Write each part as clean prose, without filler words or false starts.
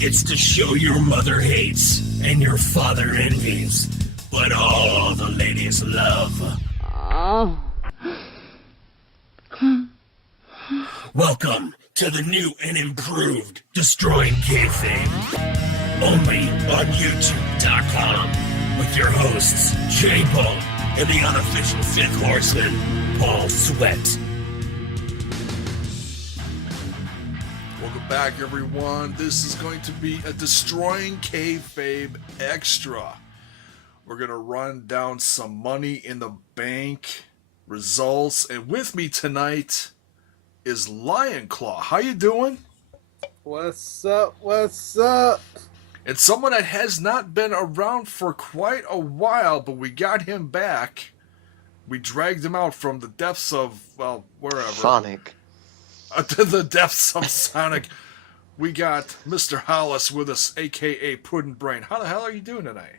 It's the show your mother hates and your father envies, but all the ladies love. Welcome to the new and improved Destroying Kayfabe, only on YouTube.com, with your hosts, JAYBONE and the unofficial fifth horseman, Paul Sweat. Welcome back, everyone. This is going to be a Destroying Kayfabe extra. We're going to run down some Money in the Bank results, and with me tonight is Lionclaw. How you doing? What's up? What's up? And someone that has not been around for quite a while, but we got him back. We dragged him out from the depths of, well, wherever. Sonic. To the depths of Sonic. We got Mr. Hollis with us, a.k.a. Puddin' Brain. How the hell are you doing tonight?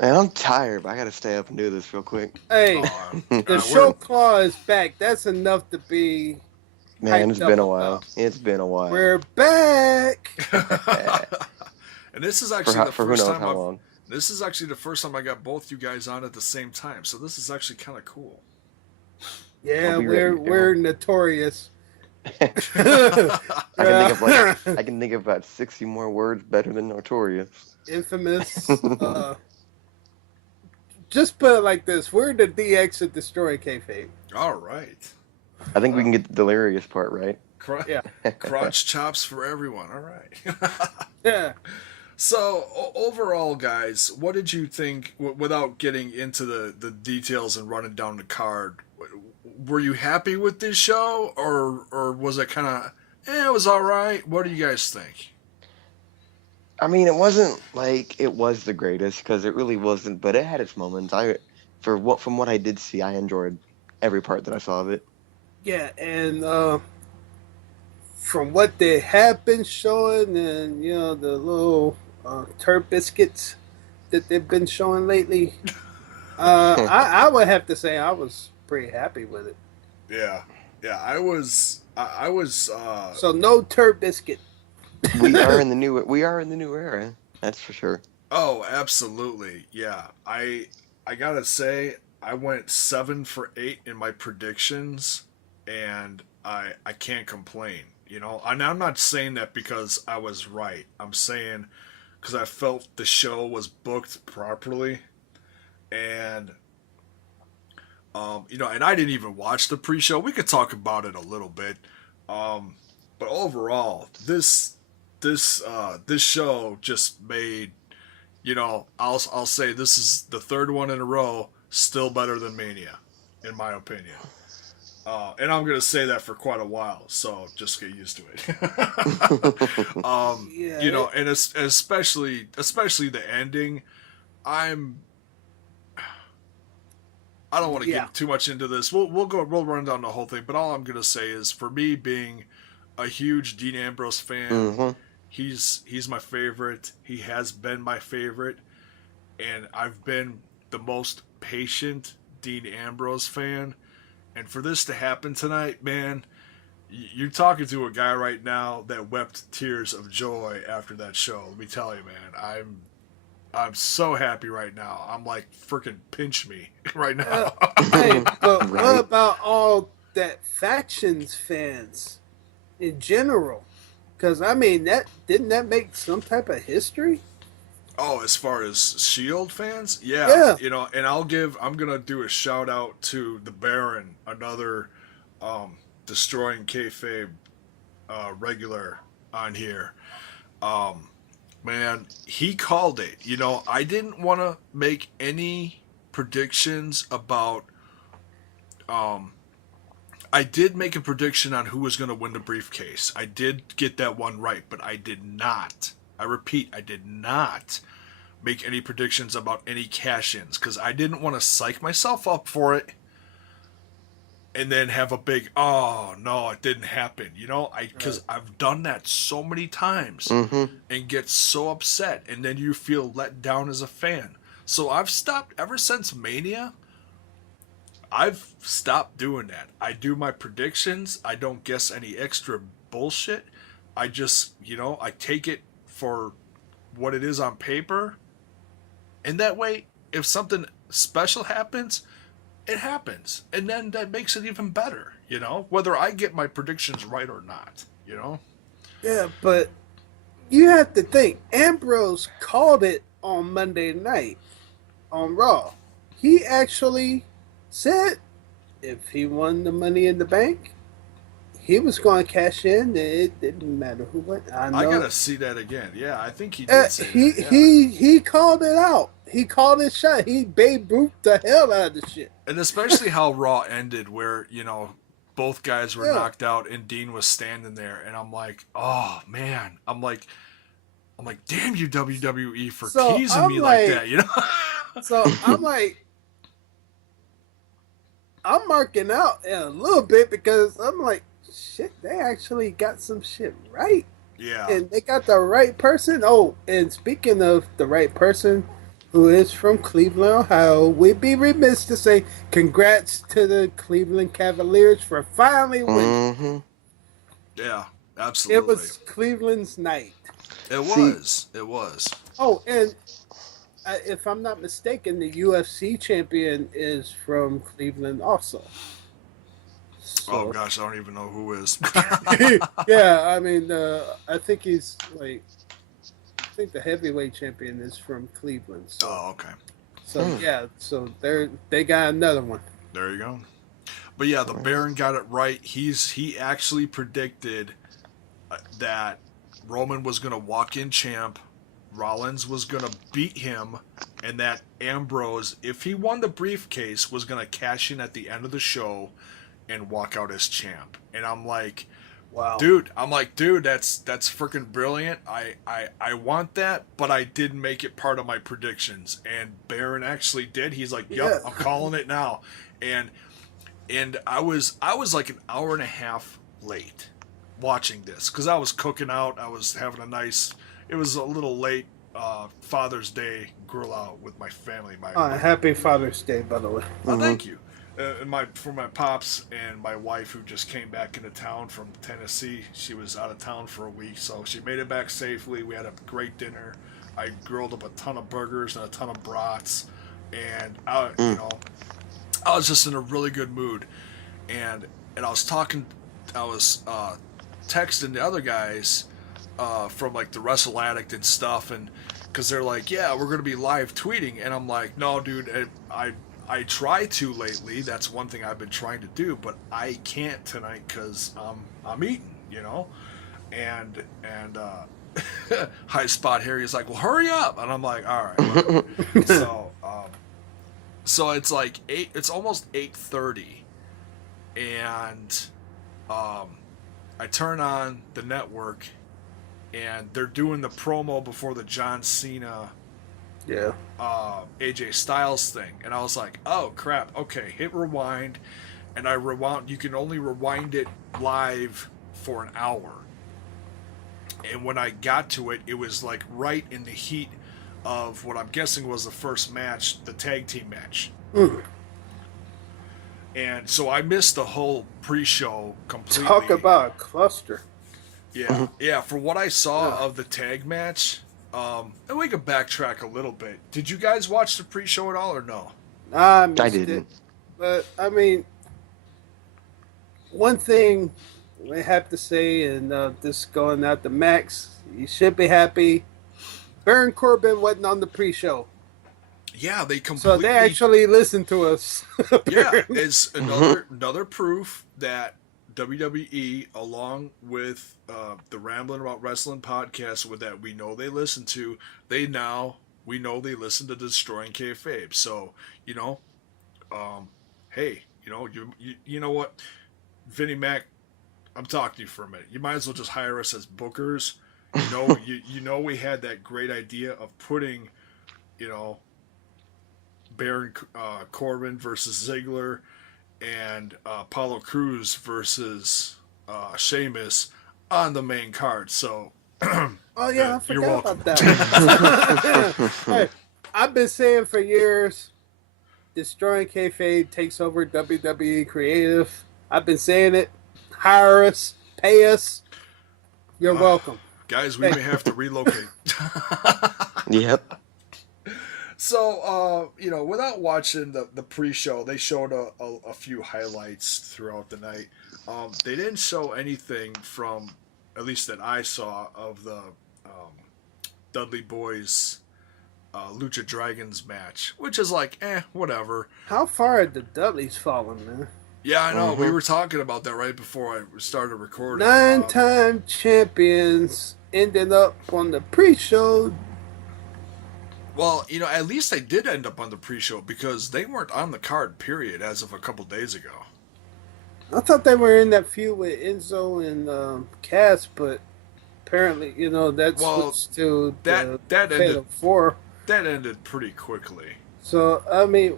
Man, I'm tired, but I gotta stay up and do this real quick. Hey, the show claw is back. That's enough to be. Man, it's hyped been a up while. about. It's been a while. We're back. And this is actually the for who first knows time how long. This is actually the first time I got both you guys on at the same time. So this is actually kind of cool. Yeah, I'll be ready, we're notorious. I can think of about 60 more words better than notorious. Infamous. Just put it like this: we're the DX of Destroy Kayfabe. All right. I think we can get the delirious part right. Yeah. Crotch chops for everyone. All right. Yeah. So, overall, guys, what did you think, without getting into the details and running down the card, were you happy with this show, or was it kind of, it was all right? What do you guys think? I mean, it wasn't like it was the greatest, because it really wasn't, but it had its moments. From what I did see, I enjoyed every part that I saw of it. Yeah, and from what they have been showing, and the little turd biscuits that they've been showing lately, I would have to say I was pretty happy with it. Yeah, I was. So no turd biscuit. We are in the new era. That's for sure. Oh, absolutely. Yeah, I gotta say, I went 7 for 8 in my predictions, and I can't complain. And I'm not saying that because I was right. I'm saying because I felt the show was booked properly, and and I didn't even watch the pre-show. We could talk about it a little bit, but overall, this show just made, I'll say this is the third one in a row, still better than Mania, in my opinion. And I'm gonna say that for quite a while, so just get used to it. Yeah. And especially the ending. I don't want to get too much into this. We'll run down the whole thing, but all I'm gonna say is, for me being a huge Dean Ambrose fan, he's my favorite. He has been my favorite, and I've been the most patient Dean Ambrose fan. And for this to happen tonight, man, you're talking to a guy right now that wept tears of joy after that show. Let me tell you, man, I'm so happy right now. I'm like, freaking pinch me right now. Hey, but Right. what about all that factions fans in general? Because I mean, didn't that make some type of history? Oh, as far as Shield fans, yeah. And I'm gonna do a shout out to the Baron, another Destroying Kayfabe regular on here. Man, he called it. I didn't want to make any predictions about. I did make a prediction on who was going to win the briefcase. I did get that one right, but I did not. I repeat, I did not make any predictions about any cash-ins, because I didn't want to psych myself up for it and then have a big, oh, no, it didn't happen. Because I've done that so many times and get so upset, and then you feel let down as a fan. So I've stopped, ever since Mania, I've stopped doing that. I do my predictions. I don't guess any extra bullshit. I just, I take it for what it is on paper. And that way, if something special happens, it happens. And then that makes it even better, you know? Whether I get my predictions right or not, you know? Yeah, but you have to think. Ambrose called it on Monday night on Raw. He actually said if he won the Money in the Bank, he was going to cash in. It didn't matter who went. I gotta see that again. Yeah, I think he did say that. Yeah. He called it out. He called his shot. He Babe Ruth the hell out of the shit. And especially how Raw ended, where both guys were knocked out and Dean was standing there, and I'm like, oh man, I'm like, damn you WWE for teasing me like that, you know? So I'm like, I'm marking out a little bit because I'm like, shit, they actually got some shit right. Yeah. And they got the right person. Oh, and speaking of the right person, who is from Cleveland, Ohio, we'd be remiss to say congrats to the Cleveland Cavaliers for finally winning. Mm-hmm. Yeah, absolutely. It was Cleveland's night. It was. Oh, and if I'm not mistaken, the UFC champion is from Cleveland also. So, oh gosh, I don't even know who is. Yeah, I mean, I think he's like, I think the heavyweight champion is from Cleveland. So. Oh, okay. So yeah, so they got another one. There you go. But yeah, the Baron got it right. He actually predicted that Roman was going to walk in champ, Rollins was going to beat him, and that Ambrose, if he won the briefcase, was going to cash in at the end of the show and walk out as champ. And I'm like, wow, dude, that's freaking brilliant. I want that, but I didn't make it part of my predictions. And Baron actually did. He's like, yep, I'm calling it now. And I was like an hour and a half late watching this because I was cooking out. I was having it was a little late Father's Day grill out with my family. Happy Father's Day, by the way. Oh, thank you. For my pops and my wife, who just came back into town from Tennessee. She was out of town for a week, so she made it back safely. We had a great dinner. I grilled up a ton of burgers and a ton of brats, and I was just in a really good mood. And I was texting the other guys from like the Wrestle Addict and stuff, and because they're like, yeah, we're gonna be live tweeting, and I'm like, no, dude, I try to lately. That's one thing I've been trying to do, but I can't tonight because I'm eating, And High Spot Harry's like, well, hurry up, and I'm like, all right. So it's like it's almost 8:30, and I turn on the network, and they're doing the promo before the John Cena. Yeah. AJ Styles thing, and I was like, oh crap, okay, hit rewind, and I rewound. You can only rewind it live for an hour, and when I got to it, it was like right in the heat of what I'm guessing was the first match, the tag team match. And so I missed the whole pre-show completely. Talk about a cluster. Yeah, for what I saw of the tag match. And we can backtrack a little bit. Did you guys watch the pre-show at all or no? I missed I didn't. it. But, I mean, one thing we have to say, and this going out to Max, you should be happy. Baron Corbin wasn't on the pre-show. Yeah, they completely... So they actually listened to us. Yeah, it's another proof that WWE, along with the Rambling About Wrestling podcast that we know they listen to, we know they listen to Destroying Kayfabe. So, hey, you know what, Vinnie Mac, I'm talking to you for a minute. You might as well just hire us as bookers. We had that great idea of putting, Baron Corbin versus Ziggler and Apollo Crews versus Sheamus on the main card. So, oh yeah, I you're forgot welcome. about that. Hey, I've been saying for years, Destroying Kayfabe takes over WWE Creative. I've been saying it. Hire us, pay us. You're welcome. Guys, we may have to relocate. Yep. So, without watching the pre-show, they showed a few highlights throughout the night. They didn't show anything from, at least that I saw, of the Dudley Boys Lucha Dragons match, which is like, whatever. How far had the Dudleys fallen, man? Yeah, I know. We were talking about that right before I started recording. 9-time champions ended up on the pre-show. Well, at least they did end up on the pre-show because they weren't on the card, period, as of a couple days ago. I thought they were in that feud with Enzo and Cass, but apparently, that's switched to that Fatal ended 4. That ended pretty quickly. So, I mean,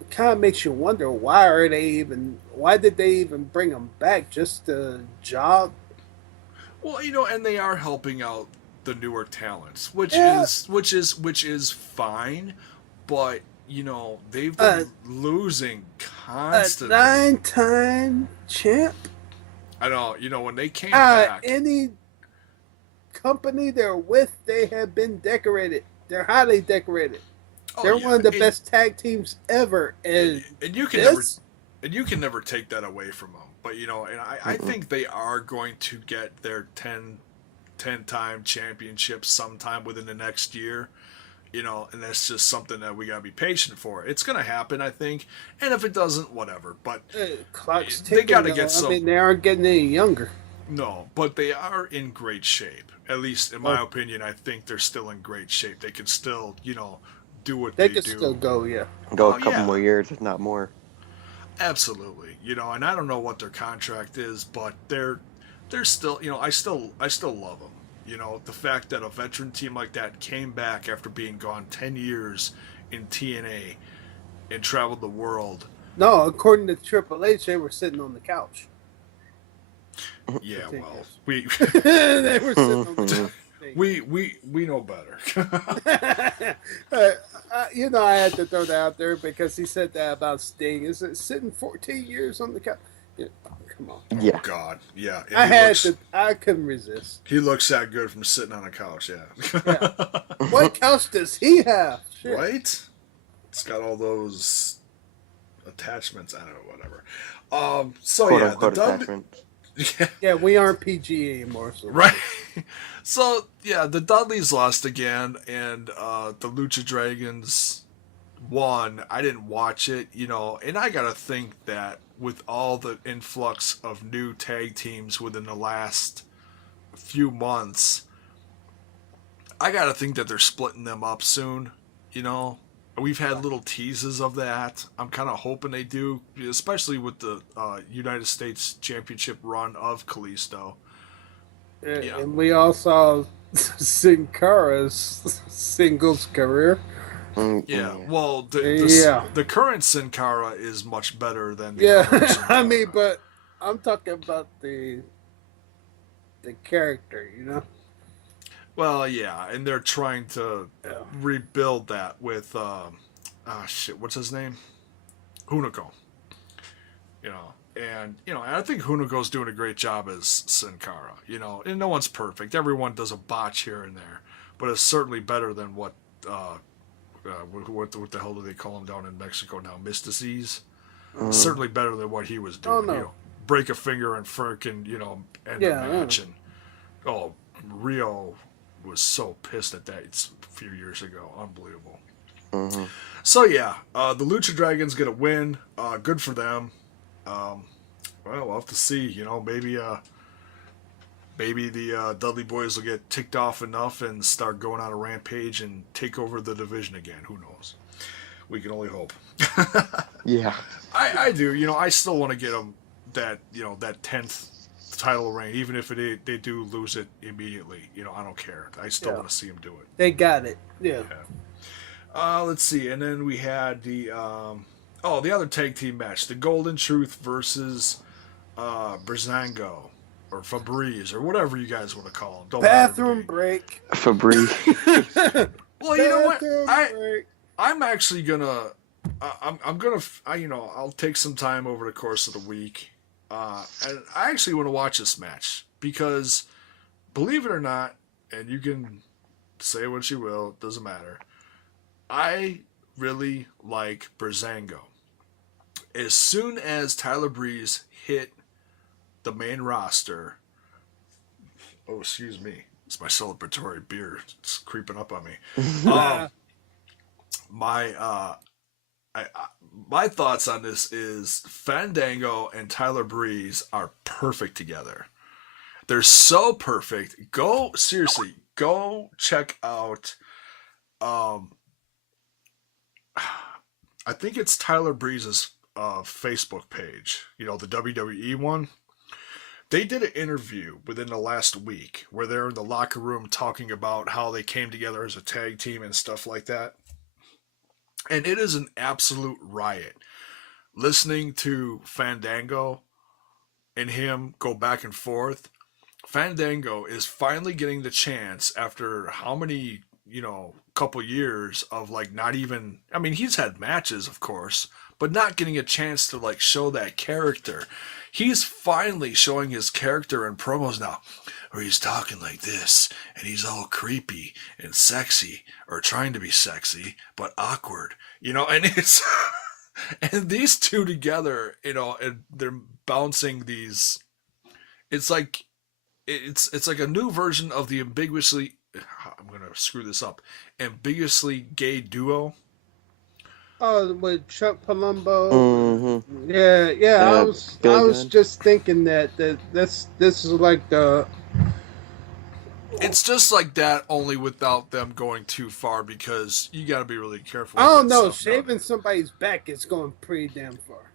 it kind of makes you wonder why did they even bring them back? Just a job? Well, and they are helping out the newer talents, which is fine, but they've been losing constantly. A 9-time champ. I know. When they came back, any company they're with, they have been decorated. They're highly decorated. They're one of the best tag teams ever, and you can never take that away from them. But I think they are going to get their 10-time championship sometime within the next year, and that's just something that we gotta be patient for. It's gonna happen, I think, and if it doesn't, whatever. But clock's they ticking, gotta get some. I mean, they aren't getting any younger. No, but they are in great shape. At least in my opinion, I think they're still in great shape. They can still, do what they do. They can still go, Go a couple more years, if not more. Absolutely, and I don't know what their contract is, but they're still, I still love them. The fact that a veteran team like that came back after being gone 10 years in TNA and traveled the world. No, according to Triple H, they were sitting on the couch. Yeah, well, we they were sitting on the couch. we know better. I had to throw that out there because he said that about Sting. Is it sitting 14 years on the couch? Yeah, come on. Yeah. Oh God, yeah. I couldn't resist. He looks that good from sitting on a couch. Yeah. What couch does he have? Shit. Right? It's got all those attachments. I don't know, whatever. Quote-unquote attachments. Yeah, we aren't PG anymore. So. Right. So, the Dudleys lost again, and the Lucha Dragons won. I didn't watch it, and I gotta think that with all the influx of new tag teams within the last few months, I gotta think that they're splitting them up soon, We've had little teases of that. I'm kind of hoping they do, especially with the United States Championship run of Kalisto. Yeah. And we all saw Sin Cara's singles career. Yeah, well, the current Sin Cara is much better than the other Sin Cara. I mean, but I'm talking about the character, Well, yeah, and they're trying to rebuild that with, what's his name? Hunico. And I think Hunico's doing a great job as Sin Cara, and no one's perfect. Everyone does a botch here and there, but it's certainly better than what the hell do they call him down in Mexico now? Mystices? Certainly better than what he was doing. Oh, no. Break a finger and frickin', end the match. And, Rio was so pissed at that a few years ago. Unbelievable. Mm-hmm. So, the Lucha Dragons get a win. Good for them. Well, we'll have to see. Maybe the Dudley Boys will get ticked off enough and start going on a rampage and take over the division again. Who knows? We can only hope. Yeah. I do. I still want to get them that 10th title reign, even if they do lose it immediately. I don't care. I still want to see them do it. They got it. Yeah. Let's see. And then we had the other tag team match, the Golden Truth versus Brizango or Fabriz or whatever you guys want to call them. Don't Bathroom break. Fabriz. Well, you know what? I'm actually gonna. I'll take some time over the course of the week, and I actually want to watch this match because believe it or not, and you can say what you will, it doesn't matter. I really like Breezango. As soon as Tyler Breeze hit the main roster, oh, excuse me, it's my celebratory beer. It's creeping up on me. My thoughts on this is Fandango and Tyler Breeze are perfect together. They're so perfect. Go check out. I think it's Tyler Breeze's Facebook page. You know, the WWE one. They did an interview within the last week where they're in the locker room talking about how they came together as a tag team and stuff like that. And it is an absolute riot. Listening to Fandango and him go back and forth. Fandango is finally getting the chance after how many, couple years of like not even, I mean, he's had matches, of course, but not getting a chance to like show that character. He's finally showing his character in promos now, where he's talking like this, and he's all creepy and sexy, or trying to be sexy, but awkward, and it's, and these two together, and they're bouncing these, it's like a new version of the ambiguously, I'm going to screw this up, ambiguously gay duo. Oh, with Chuck Palumbo. Mm-hmm. Yeah. I was just thinking that this is like the. It's just like that, only without them going too far, because you got to be really careful. I don't know. Shaving somebody's back is going pretty damn far.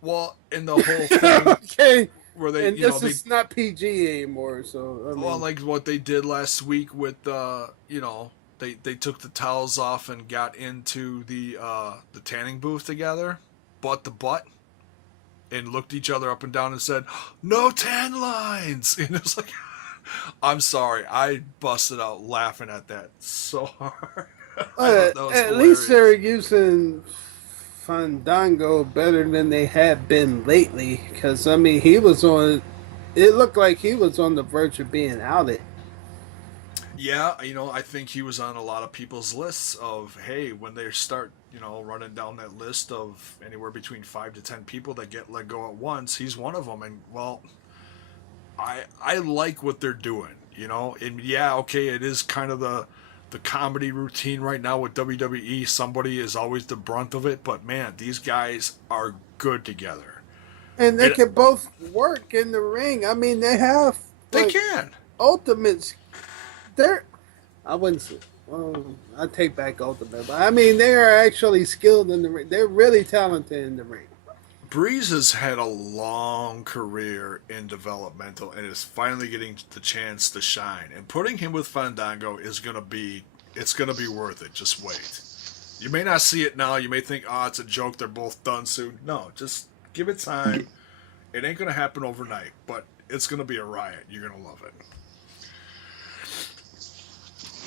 Well, in the whole thing, okay. Where they, and this is not PG anymore, so. Well, like what they did last week with, they took the towels off and got into the tanning booth together, butt to butt, and looked each other up and down and said, "No tan lines." And it was like, I'm sorry, I busted out laughing at that so hard. At least they're using Fandango better than they have been lately, because he was on. It looked like he was on the verge of being outed. Yeah, I think he was on a lot of people's lists of, hey, when they start, running down that list of anywhere between 5 to 10 people that get let go at once, he's one of them. And, well, I like what they're doing, And, yeah, okay, it is kind of the comedy routine right now with WWE. Somebody is always the brunt of it. But, man, these guys are good together. And they can both work in the ring. They have... They can. Ultimates... I wouldn't say. I take back Ultimate, but they are actually skilled in the ring. They're really talented in the ring. Breeze has had a long career in developmental and is finally getting the chance to shine. And putting him with Fandango is gonna be worth it. Just wait. You may not see it now. You may think, it's a joke. They're both done soon. No, just give it time. It ain't gonna happen overnight, but it's gonna be a riot. You're gonna love it.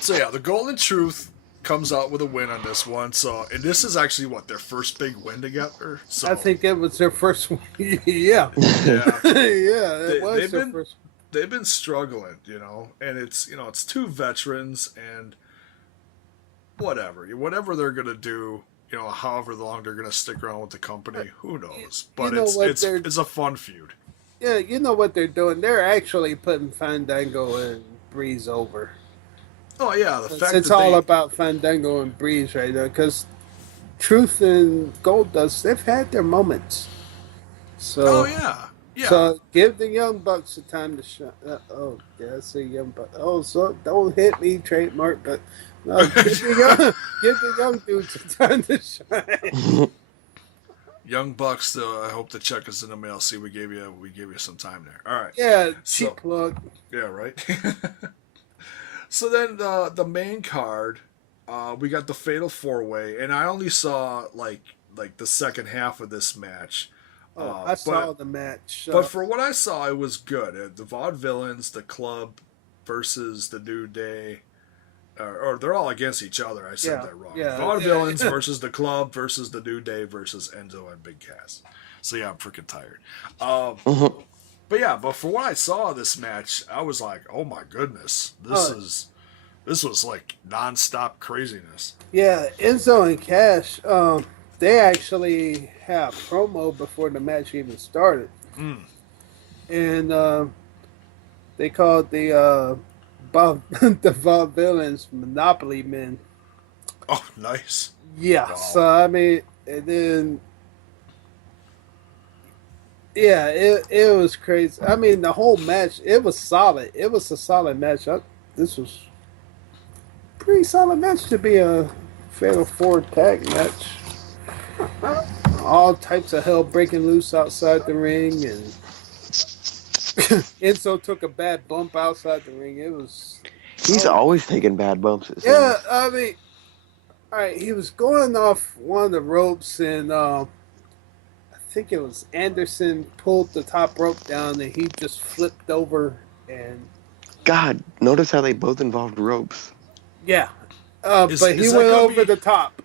So yeah, the Golden Truth comes out with a win on this one. So, and this is actually their first big win together. So I think it was their first one. Yeah. It was their first. They've been struggling, and it's it's two veterans and whatever they're gonna do, however long they're gonna stick around with the company, who knows? But it's a fun feud. Yeah, you know what they're doing. They're actually putting Fandango and Breeze over. Oh yeah, it's all about Fandango and Breeze right now, because Truth and Goldust, they've had their moments. So So give the Young Bucks the time to shine. I say Young Bucks. So don't hit me, trademark. But no, give the young dudes the time to shine. Young Bucks, though, I hope the check is in the mail. See, we gave you some time there. All right. Yeah, cheap plug. Yeah, right. So then the main card, we got the Fatal 4-Way, and I only saw like the second half of this match. I saw the match. But for what I saw, it was good. The Vaudevillains, the Club versus the New Day, or they're all against each other. I said that wrong. Yeah, Vaudevillains versus the Club versus the New Day versus Enzo and Big Cass. So yeah, I'm freaking tired. but for what I saw of this match, I was like, oh my goodness, this was like nonstop craziness. Yeah, Enzo and Cash, they actually had a promo before the match even started. And they called the the Vaudevillains Monopoly Men. Oh, nice. Yeah, Wow. so I mean, and then yeah, it was crazy. I mean, the whole match, it was solid. It was a solid match. This was a pretty solid match to be a Fatal 4 tag match. All types of hell breaking loose outside the ring, and Enzo took a bad bump outside the ring. It was. He's always taking bad bumps. Yeah, I mean, all right, he was going off one of the ropes, and I think it was Anderson pulled the top rope down, and he just flipped over. And God, notice how they both involved ropes. Yeah, but he went over the top.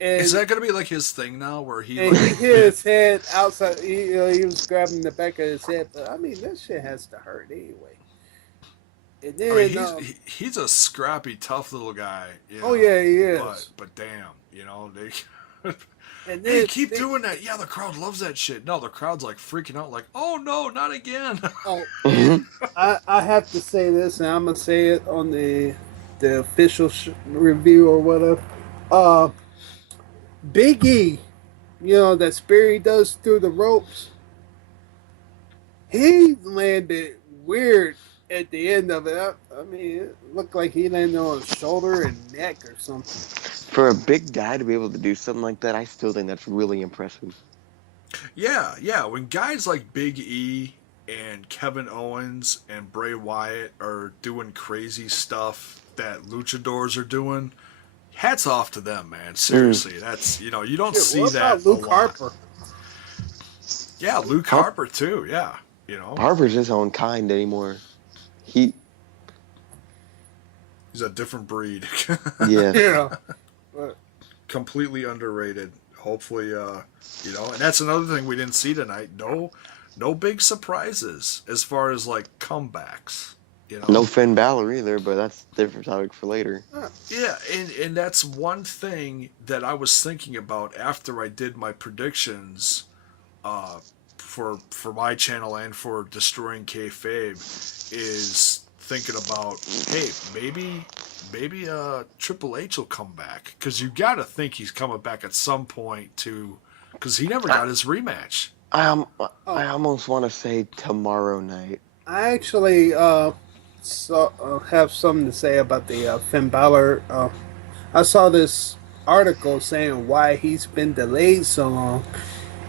And, is that going to be like his thing now, where he he hit his head outside? He was grabbing the back of his head, but I mean that shit has to hurt anyway. And then I mean, he's a scrappy, tough little guy. You know, oh yeah, he is. But damn, you know they. And then hey, keep doing that. Yeah, the crowd loves that shit. No, the crowd's like freaking out, like, oh no, not again. Oh, I have to say this, and I'm gonna say it on the official review or whatever. Big E, you know that spear he does through the ropes. He landed weird at the end of it. I mean, it looked like he landed on his shoulder and neck or something. For a big guy to be able to do something like that, I still think that's really impressive. Yeah. When guys like Big E and Kevin Owens and Bray Wyatt are doing crazy stuff that luchadors are doing, hats off to them, man. Seriously, that's, you don't see that. Luke Harper. Yeah, Luke Harper too. Yeah, Harper's his own kind anymore. He's a different breed. Yeah. Completely underrated. Hopefully, and that's another thing we didn't see tonight. No big surprises as far as like comebacks. No Finn Balor either, but that's a different topic for later. Yeah, and that's one thing that I was thinking about after I did my predictions for my channel and for Destroying Kayfabe, is thinking about, hey, maybe Triple H will come back, because you got to think he's coming back at some point too, because he never got his rematch. I almost want to say tomorrow night. I actually have something to say about the Finn Balor. I saw this article saying why he's been delayed so long.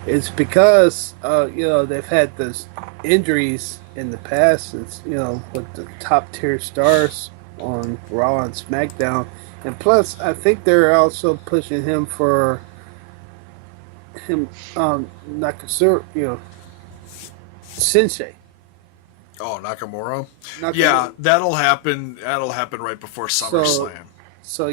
It's because they've had those injuries in the past. It's with the top tier stars on Raw and SmackDown, and plus I think they're also pushing him for Nakasura, Sensei. Oh, Nakamura? Yeah, that'll happen. That'll happen right before SummerSlam. So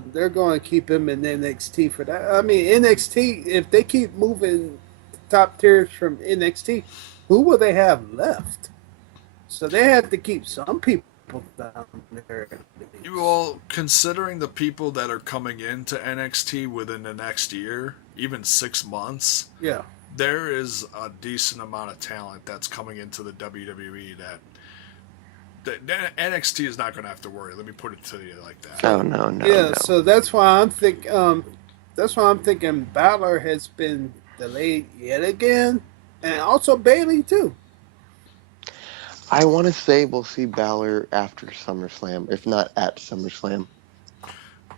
they're going to keep him in NXT for that. I mean, NXT, if they keep moving top tiers from NXT, who will they have left? So they have to keep some people down there. Well, considering the people that are coming into NXT within the next year, even 6 months, yeah, there is a decent amount of talent that's coming into the WWE that NXT is not going to have to worry. Let me put it to you like that. No. Yeah, so that's why I'm thinking. Balor has been delayed yet again, and also Bayley too. I want to say we'll see Balor after SummerSlam, if not at SummerSlam.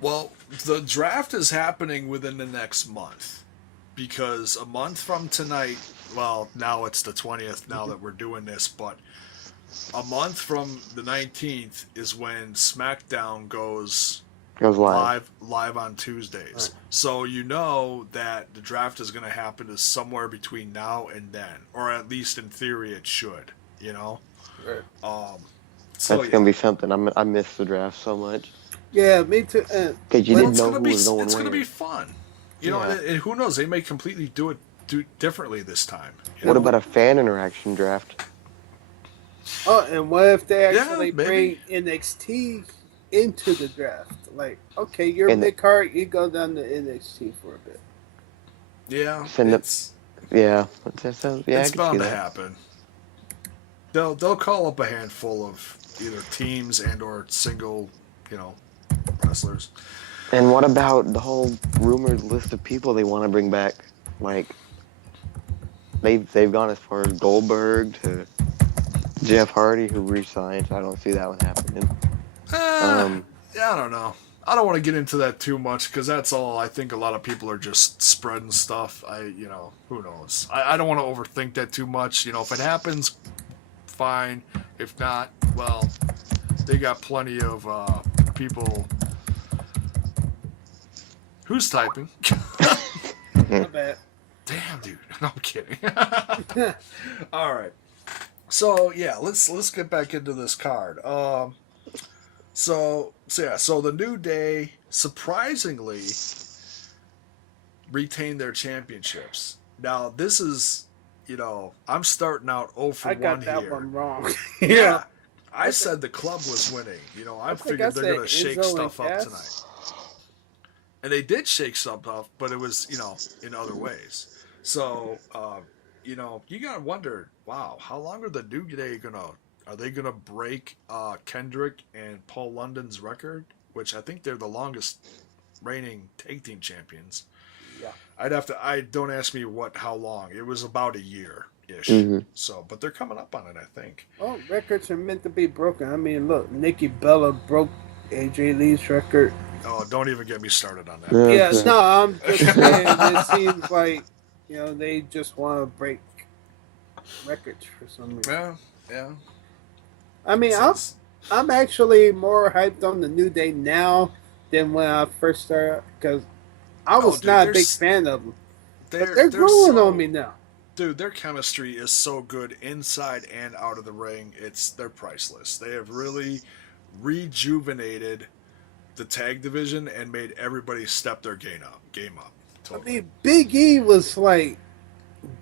Well, the draft is happening within the next month, because a month from tonight, well, now it's the 20th now that we're doing this, but a month from the 19th is when SmackDown goes live on Tuesdays. Right. So you know that the draft is going to happen is somewhere between now and then, or at least in theory it should, Right. That's going to be something. I miss the draft so much. Yeah, me too. Because you didn't know who was going where. It's going to be fun. And who knows? They may completely do it do differently this time. What about a fan interaction draft? Oh, and what if they actually maybe. bring NXT into the draft? Like, okay, you're And- mid card, you go down to NXT for a bit. Yeah, Send it's Yeah, that sounds. Yeah, I it's can bound see to that. happen. They'll call up a handful of either teams and or single, wrestlers. And what about the whole rumored list of people they want to bring back? Like, they've gone as far as Goldberg to Jeff Hardy, who re-signed. I don't see that one happening. Yeah, I don't know. I don't want to get into that too much because that's all. I think a lot of people are just spreading stuff. Who knows? I don't want to overthink that too much. If it happens, fine. If not, well, they got plenty of people. Who's typing? Not bad. Damn, dude. No, I'm kidding. All right. So yeah, let's get back into this card. So the New Day surprisingly retained their championships. Now this is, I'm starting out 0 for 1 here. I got that one wrong. Yeah. I said the club was winning. I figured they're going to shake stuff up tonight. And they did shake stuff up, but it was, in other ways. So, you got to wonder, wow, how long are the New Day are they going to break Kendrick and Paul London's record? Which I think they're the longest reigning tag team champions. Yeah. Don't ask me how long. It was about a year-ish. Mm-hmm. So, but they're coming up on it, I think. Well, records are meant to be broken. I mean, look, Nikki Bella broke AJ Lee's record. Oh, don't even get me started on that. Yeah, no, I'm just saying, it seems like, they just want to break records for some reason. Yeah. I mean, I'm actually more hyped on the New Day now than when I first started, because I was not a big fan of them. They're growing on me now. Dude, their chemistry is so good inside and out of the ring. They're priceless. They have really rejuvenated the tag division and made everybody step their game up. Totally. I mean, Big E was like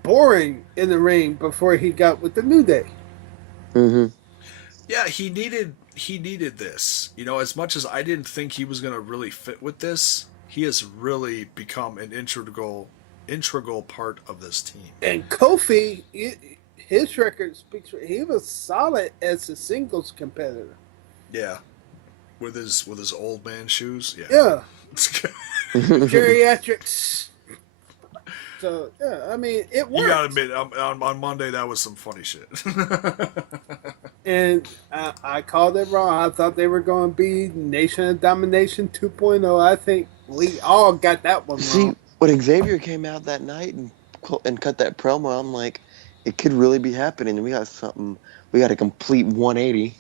boring in the ring before he got with the New Day. Mm-hmm. Yeah, he needed this. As much as I didn't think he was going to really fit with this, he has really become an integral part of this team. And Kofi, his record speaks for he was solid as a singles competitor. Yeah. With his old man shoes. Yeah. Geriatrics. So, yeah, I mean, it worked. You gotta admit, on Monday, that was some funny shit. And I called it wrong. I thought they were going to be Nation of Domination 2.0. I think we all got that one wrong. See, when Xavier came out that night and cut that promo, I'm like, it could really be happening. We got a complete 180.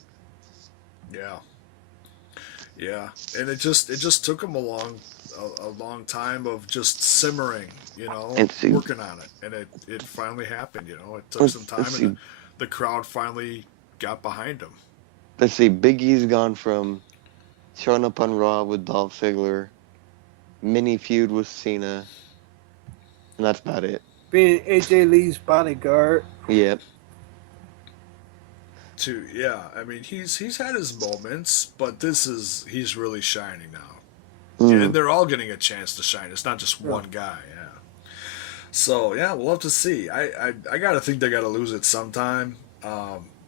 Yeah, and it just took him a long time of just simmering, working on it, and it finally happened. It took some time, and the crowd finally got behind him. Let's see, Big E's gone from showing up on Raw with Dolph Ziggler, mini feud with Cena, and that's about it. Being AJ Lee's bodyguard. Yep. I mean, he's had his moments, but he's really shining now. Mm. And they're all getting a chance to shine. It's not just one guy, So, we'll have to see. I gotta think they gotta lose it sometime.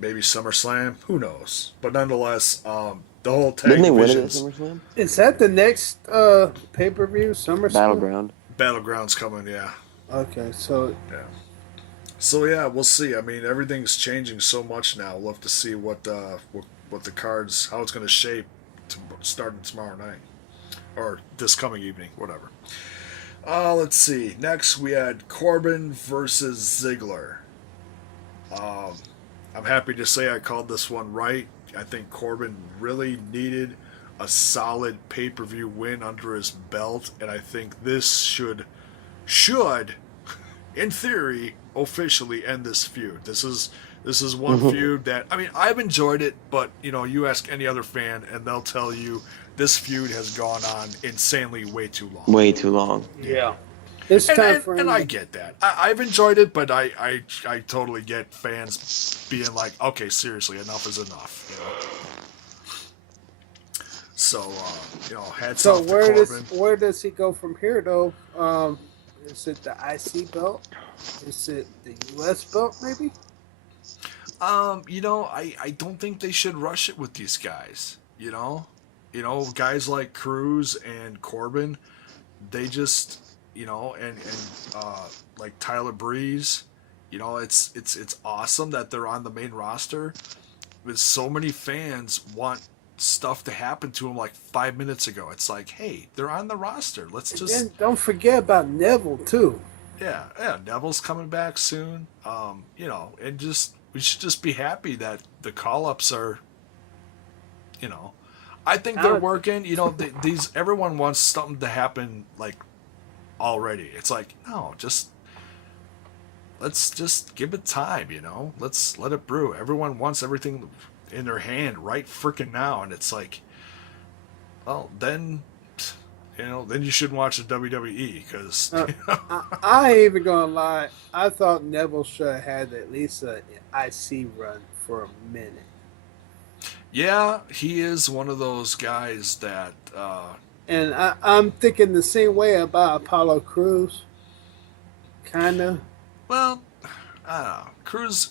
Maybe SummerSlam. Who knows? But nonetheless, the whole tag Didn't they win it at divisions... SummerSlam? Is that the next pay-per-view, SummerSlam? Battleground's coming, yeah. Okay, so... Yeah. So, we'll see. I mean, everything's changing so much now. We'll have to see what the cards, how it's going to shape starting tomorrow night. Or this coming evening, whatever. Let's see. Next, we had Corbin versus Ziggler. I'm happy to say I called this one right. I think Corbin really needed a solid pay-per-view win under his belt, and I think this should, in theory, officially end this feud. This is one feud that, I mean, I've enjoyed it, but, you ask any other fan, and they'll tell you this feud has gone on insanely way too long. Way too long. Yeah. It's time for him. And I get that. I've enjoyed it, but I totally get fans being like, okay, seriously, enough is enough. So, hats off to Corbin. Where does he go from here, though? Is it the IC belt? Is it the US belt, maybe? I don't think they should rush it with these guys. Guys like Cruz and Corbin, they just, and like Tyler Breeze, it's awesome that they're on the main roster. Because so many fans want stuff to happen to them like 5 minutes ago. It's like, hey, they're on the roster. Let's just... And don't forget about Neville, too. Yeah, Neville's coming back soon. And just... we should just be happy that the call-ups are, I think they're working. Everyone wants something to happen, like, already. It's like, no, let's just give it time, Let's let it brew. Everyone wants everything in their hand right freaking now, and it's like, well, then you shouldn't watch the WWE, because... I ain't even gonna lie. I thought Neville should have had at least an IC run for a minute. Yeah, he is one of those guys that... And I'm thinking the same way about Apollo Crews. Kind of. Well, I don't know. Cruz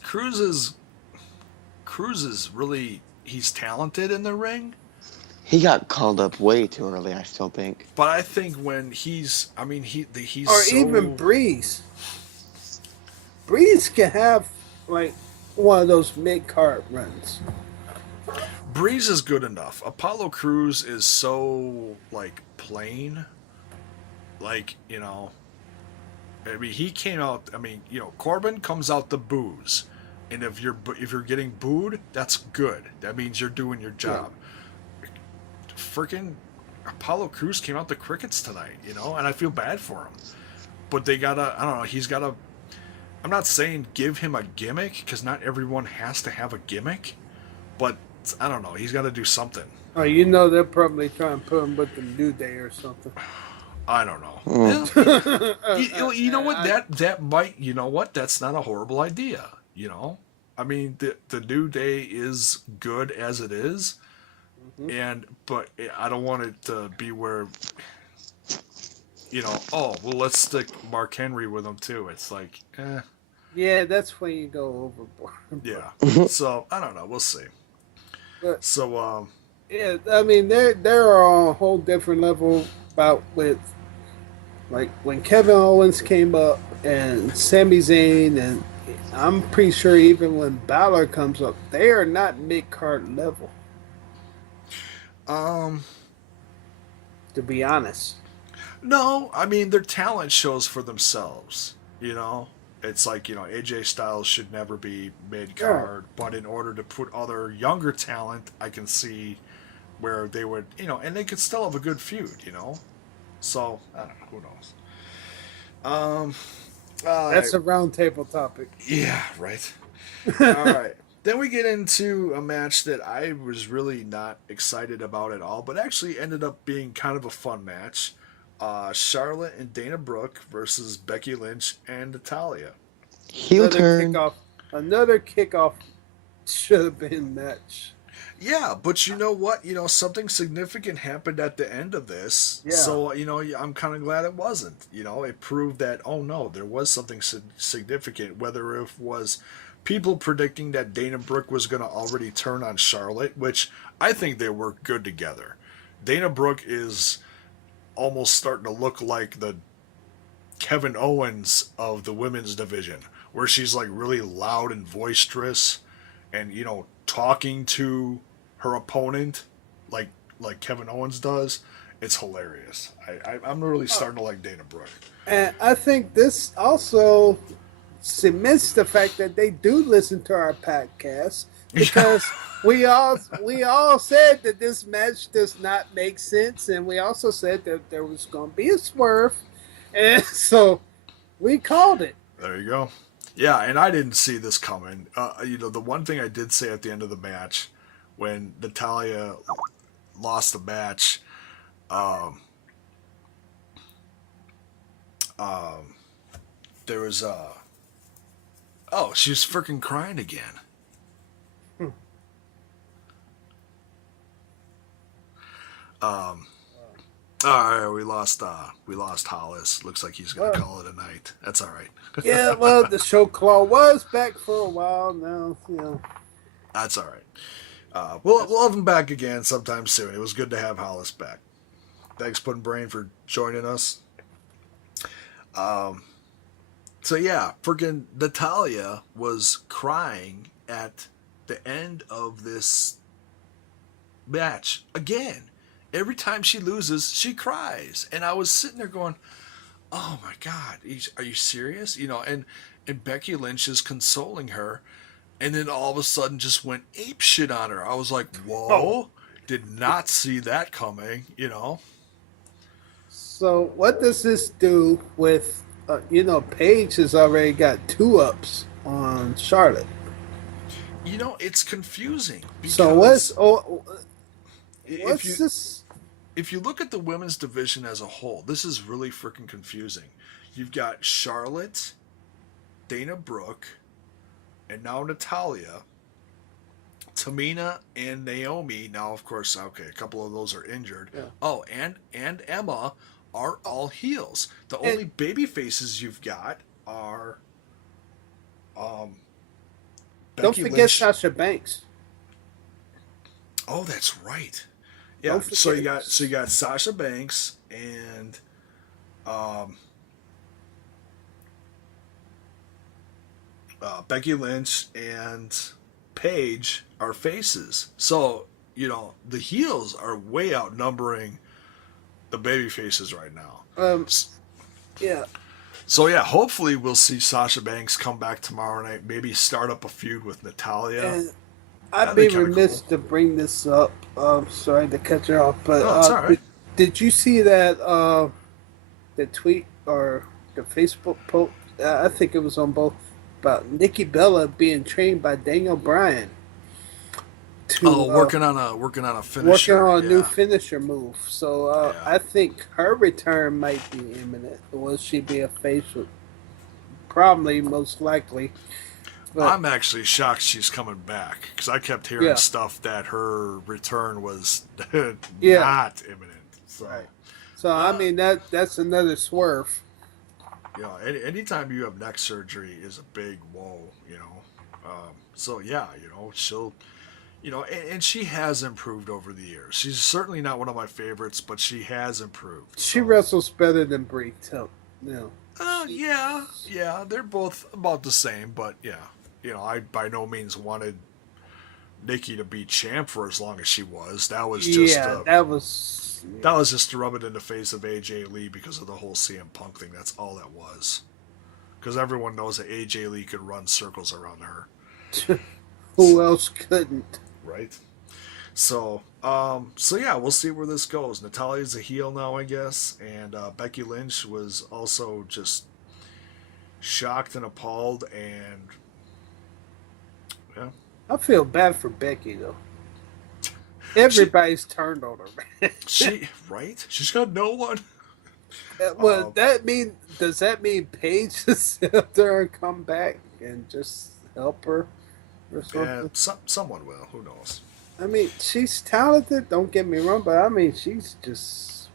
is really... he's talented in the ring. He got called up way too early, I still think. But I think when he's... he's or so... even Breeze. Breeze can have, like, one of those mid-card runs. Breeze is good enough. Apollo Crews is so, like, plain. Like, he came out... Corbin comes out the booze. And if you're getting booed, that's good. That means you're doing your job. Yeah. Freaking Apollo Crews came out the crickets tonight, and I feel bad for him. But they gotta... I don't know. He's gotta... I'm not saying give him a gimmick, because not everyone has to have a gimmick. But... I don't know. He's got to do something. Oh, they're probably trying to put him with the New Day or something. I don't know. You know what? That might. You know what? That's not a horrible idea. The New Day is good as it is, but I don't want it to be where. Let's stick Mark Henry with them too. It's like, Yeah, that's when you go overboard. Yeah. So I don't know. We'll see. But, so yeah, they're on a whole different level with like when Kevin Owens came up and Sami Zayn, and I'm pretty sure even when Balor comes up, they are not mid-card level. To be honest. No, their talent shows for themselves, It's like, AJ Styles should never be mid-card, but in order to put other younger talent, I can see where they would, and they could still have a good feud, So, I don't know, who knows? That's a round table topic. Yeah, right. All right. Then we get into a match that I was really not excited about at all, but actually ended up being kind of a fun match. Charlotte and Dana Brooke versus Becky Lynch and Natalya. Heel turn. Another kickoff should have been match. Yeah, but you know what? Something significant happened at the end of this. Yeah. So, I'm kind of glad it wasn't. It proved that, oh no, there was something significant, whether it was people predicting that Dana Brooke was going to already turn on Charlotte, which I think they work good together. Dana Brooke is almost starting to look like the Kevin Owens of the women's division, where she's like really loud and boisterous and, talking to her opponent like Kevin Owens does. It's hilarious. I'm really starting to like Dana Brooke. And I think this also cements the fact that they do listen to our podcast, because we all said that this match does not make sense, and we also said that there was going to be a swerve, and so we called it. There you go. Yeah, and I didn't see this coming. The one thing I did say at the end of the match, when Natalya lost the match, There was oh, she was freaking crying again. Hmm. All right, we lost Hollis. Looks like he's gonna call it a night. That's all right. Yeah, well, the show claw was back for a while now. That's all right. We'll have him back again sometime soon. It was good to have Hollis back. Thanks, Puddin' Brain, for joining us. So yeah, freaking Natalya was crying at the end of this match again. Every time she loses, she cries, and I was sitting there going, "Oh my God, are you serious?" And Becky Lynch is consoling her, and then all of a sudden just went ape shit on her. I was like, "Whoa!" Did not see that coming. So what does this do with? Paige has already got 2-ups on Charlotte. It's confusing. So what's this? If you look at the women's division as a whole, this is really freaking confusing. You've got Charlotte, Dana Brooke, and now Natalya, Tamina, and Naomi. Now, of course, okay, a couple of those are injured. Yeah. Oh, and Emma are all heels. The only baby faces you've got are Don't Becky forget Lynch. Sasha Banks. Oh, that's right. Yeah, so you got Sasha Banks and Becky Lynch and Paige are faces. So, the heels are way outnumbering the baby faces right now. Yeah. So yeah, hopefully we'll see Sasha Banks come back tomorrow night, maybe start up a feud with Natalya. And I'd be remiss to bring this up. Sorry to cut you off, but it's all right. Did you see that the tweet or the Facebook post? I think it was on both about Nikki Bella being trained by Daniel Bryan. Working on a finisher. Working on a new finisher move. So I think her return might be imminent. Will she be a face? Probably, most likely. But I'm actually shocked she's coming back because I kept hearing stuff that her return was not imminent. So, right. So I mean that's another swerve. Anytime you have neck surgery is a big whoa. So yeah, she'll, and she has improved over the years. She's certainly not one of my favorites, but she has improved. She wrestles better than Brie. Yeah, they're both about the same, but yeah. I by no means wanted Nikki to be champ for as long as she was. That was just that was just to rub it in the face of AJ Lee because of the whole CM Punk thing. That's all that was. Because everyone knows that AJ Lee could run circles around her. Who else couldn't? Right. So yeah, we'll see where this goes. Natalya's a heel now, I guess, and Becky Lynch was also just shocked and appalled, and yeah. I feel bad for Becky though. Everybody's turned on her. She's got no one. Well, does that mean Paige just sit up there and come back and just help her or something? Yeah, someone will. Who knows? I mean, she's talented. Don't get me wrong, but I mean, she's just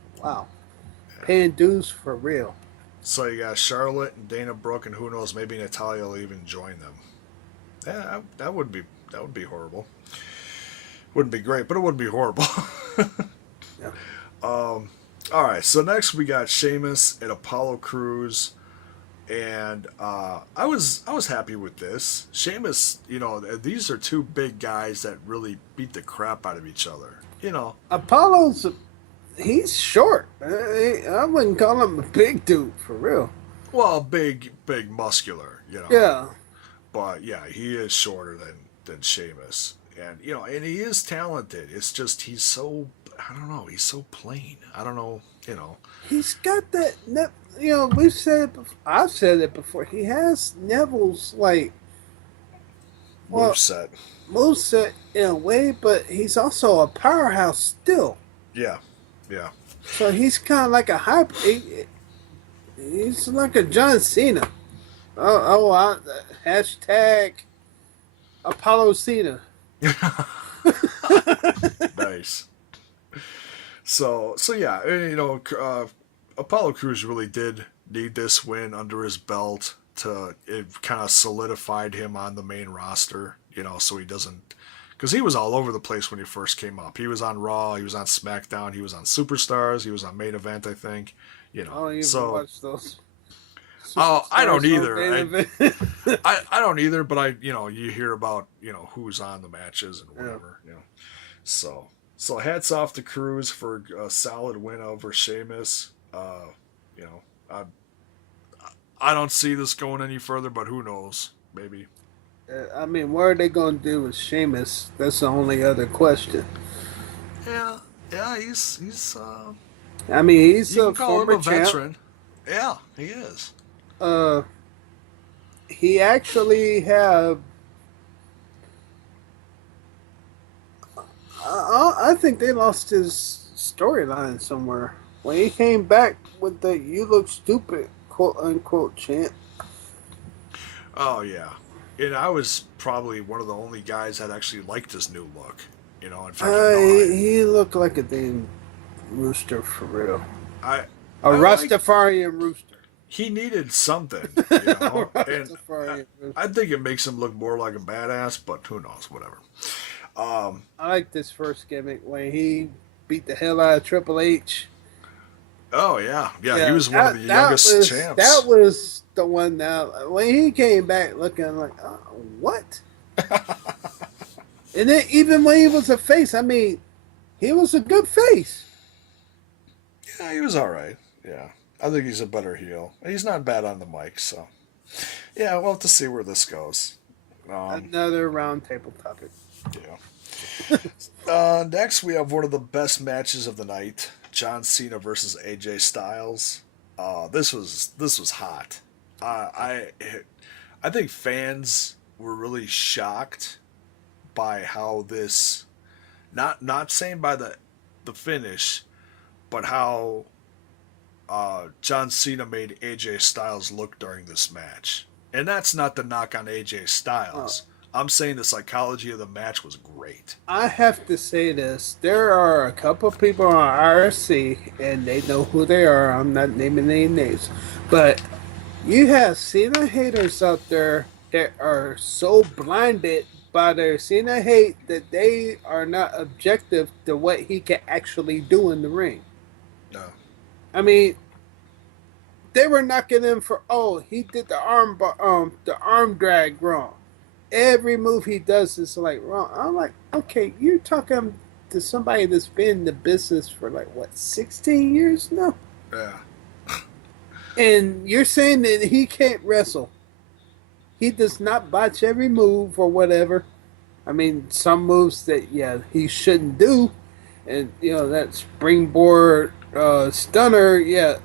paying dues for real. So you got Charlotte and Dana Brooke, and who knows? Maybe Natalya will even join them. Yeah, that would be horrible. Wouldn't be great, but it wouldn't be horrible. Yeah. All right, so next we got Sheamus and Apollo Crews, and I was happy with this. Sheamus, these are two big guys that really beat the crap out of each other. Apollo's he's short. I wouldn't call him a big dude for real. Well, big muscular, Yeah. But yeah, he is shorter than Sheamus, and and he is talented. It's just he's so, I don't know, he's so plain. I don't know, He's got that. We've said it. I've said it before. He has Neville's moveset in a way, but he's also a powerhouse still. Yeah. So he's kind of like a hybrid. He's like a John Cena. Hashtag Apollo Cena. Nice. So yeah, Apollo Crews really did need this win under his belt to it kind of solidified him on the main roster, so he doesn't, because he was all over the place when he first came up. He was on Raw, he was on SmackDown, he was on Superstars, he was on Main Event, I think, I don't even so. watch those. Oh, I don't either. I I don't either, but you hear about, who's on the matches and whatever, So hats off to Cruz for a solid win over Sheamus. You know, I don't see this going any further, but who knows? Maybe. I mean, what are they going to do with Sheamus? That's the only other question. Yeah, he's. I mean, he's You a can call him former a veteran. Yeah, he is. He actually have. I think they lost his storyline somewhere when he came back with the "You look stupid" quote unquote chant. Oh yeah, and I was probably one of the only guys that actually liked his new look. In fact, He looked like a damn rooster for real. I Rastafarian rooster. He needed something, and I think it makes him look more like a badass, but who knows, whatever. I like this first gimmick when he beat the hell out of Triple H. Oh yeah, he was one of the youngest champs. That was the one. Now when he came back looking like what? And then even when he was a face, I mean, he was a good face. Yeah, he was all right. Yeah, I think he's a better heel. He's not bad on the mic, so yeah, we'll have to see where this goes. Another round table topic. Yeah. Next, we have one of the best matches of the night: John Cena versus AJ Styles. This was hot. I think fans were really shocked by how this, not saying by the finish, but how John Cena made AJ Styles look during this match. And that's not the knock on AJ Styles. I'm saying the psychology of the match was great. I have to say this. There are a couple of people on IRC, and they know who they are. I'm not naming any names. But you have Cena haters out there that are so blinded by their Cena hate that they are not objective to what he can actually do in the ring. No. I mean, they were knocking him for, he did the arm drag wrong. Every move he does is like wrong. I'm like, okay, you're talking to somebody that's been in the business for 16 years now? Yeah. And you're saying that he can't wrestle. He does not botch every move or whatever. I mean, some moves that, he shouldn't do. And, that springboard stunner, Yeah,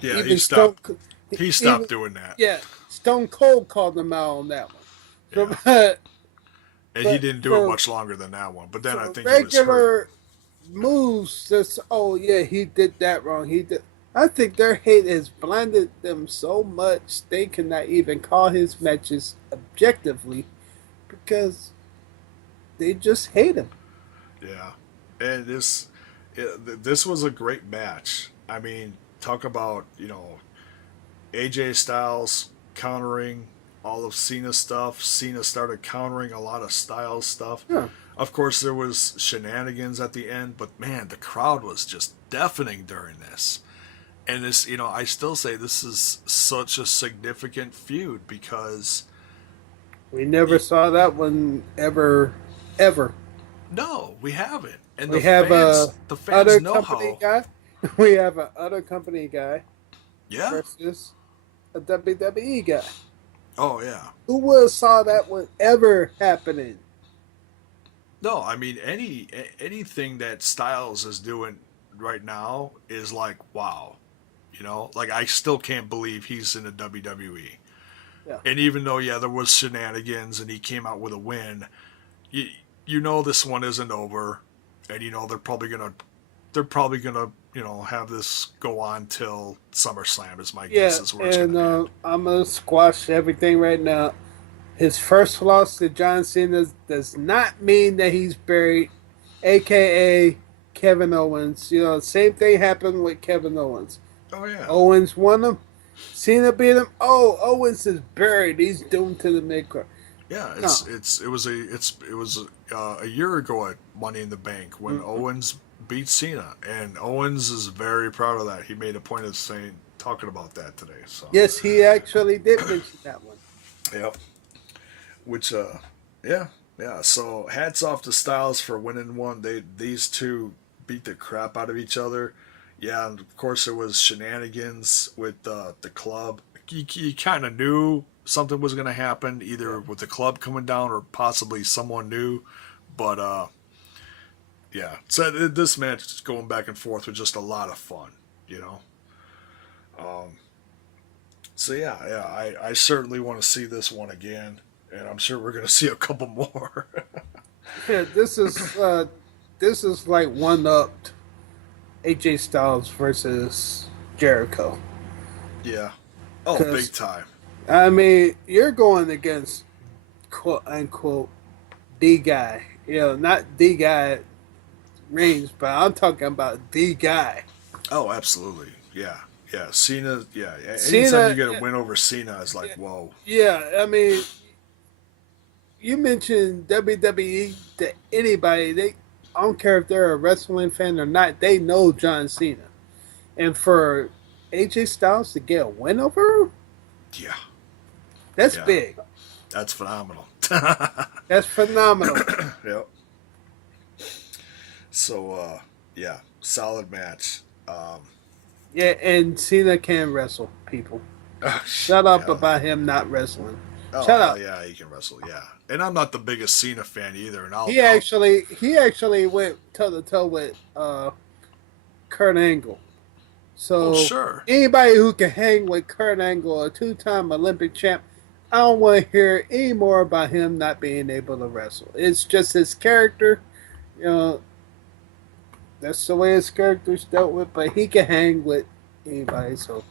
he stopped. He stopped doing that. Yeah, Stone Cold called him out on that one. Yeah. And he didn't do it much longer than that one. But then I think regular moves. He did that wrong. I think their hate has blinded them so much they cannot even call his matches objectively because they just hate him. Yeah, and this was a great match. I mean, talk about AJ Styles countering all of Cena's stuff. Cena started countering a lot of Styles stuff. Yeah. Of course, there was shenanigans at the end, but man, the crowd was just deafening during this. And this, I still say this is such a significant feud because we never saw that one ever. No, we haven't. And we have the fans know how. Guy. We have an other company guy. Yeah. Versus a WWE guy. Oh yeah. Who would have saw that one ever happening? No, I mean anything that Styles is doing right now is like wow, I still can't believe he's in the WWE. Yeah. And even though there was shenanigans and he came out with a win, this one isn't over, and they're probably gonna they're probably gonna have this go on till SummerSlam is my Yeah, guess is where it's and gonna end. I'm gonna squash everything right now. His first loss to John Cena does not mean that he's buried, aka Kevin Owens. Same thing happened with Kevin Owens. Oh yeah. Owens won him. Cena beat him. Oh, Owens is buried. He's doomed to the mid card. Yeah, No. it was a year ago at Money in the Bank when Owens beat Cena, and Owens is very proud of that. He made a point of talking about that today. So Yes, he actually did mention that one. yep. Which yeah. So hats off to Styles for winning one. These two beat the crap out of each other. Yeah, and of course there was shenanigans with the club. You kind of knew something was going to happen, either with the club coming down or possibly someone new. But yeah, so this match going back and forth was just a lot of fun, So yeah, I certainly want to see this one again, and I'm sure we're going to see a couple more. Yeah, this is like one upped AJ Styles versus Jericho. Yeah. Oh, big time. I mean, you're going against quote unquote the guy. Not the guy Reigns, but I'm talking about the guy. Oh, absolutely. Yeah. Yeah. Cena, yeah. Cena, anytime you get a win over Cena, it's like, whoa. Yeah, I mean, you mentioned WWE to anybody, I don't care if they're a wrestling fan or not, they know John Cena. And for AJ Styles to get a win over him? Yeah. That's big. That's phenomenal. That's phenomenal. Yep. So, yeah, solid match. Yeah, and Cena can wrestle, people. Shut up about him not wrestling. Oh, Shut up. Yeah, he can wrestle. Yeah, and I'm not the biggest Cena fan either. And He actually went toe to toe with Kurt Angle. So sure. Anybody who can hang with Kurt Angle, a 2-time Olympic champ, I don't want to hear any more about him not being able to wrestle. It's just his character. That's the way his character's dealt with, but he can hang with anybody. So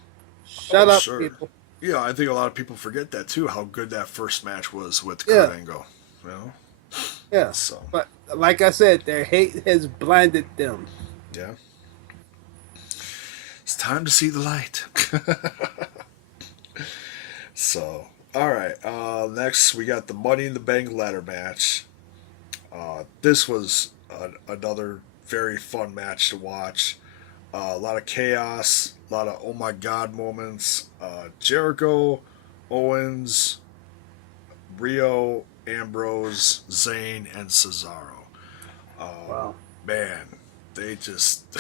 shut up, sure. people. Yeah, I think a lot of people forget that too, how good that first match was with Kurt Angle. Yeah. So. But like I said, their hate has blinded them. Yeah. It's time to see the light. So, all right. Next, we got the Money in the Bank ladder match. This was another very fun match to watch. A lot of chaos, a lot of oh my god moments. Jericho, Owens, Rio, Ambrose, Zayn, and Cesaro. Wow. Man, they just...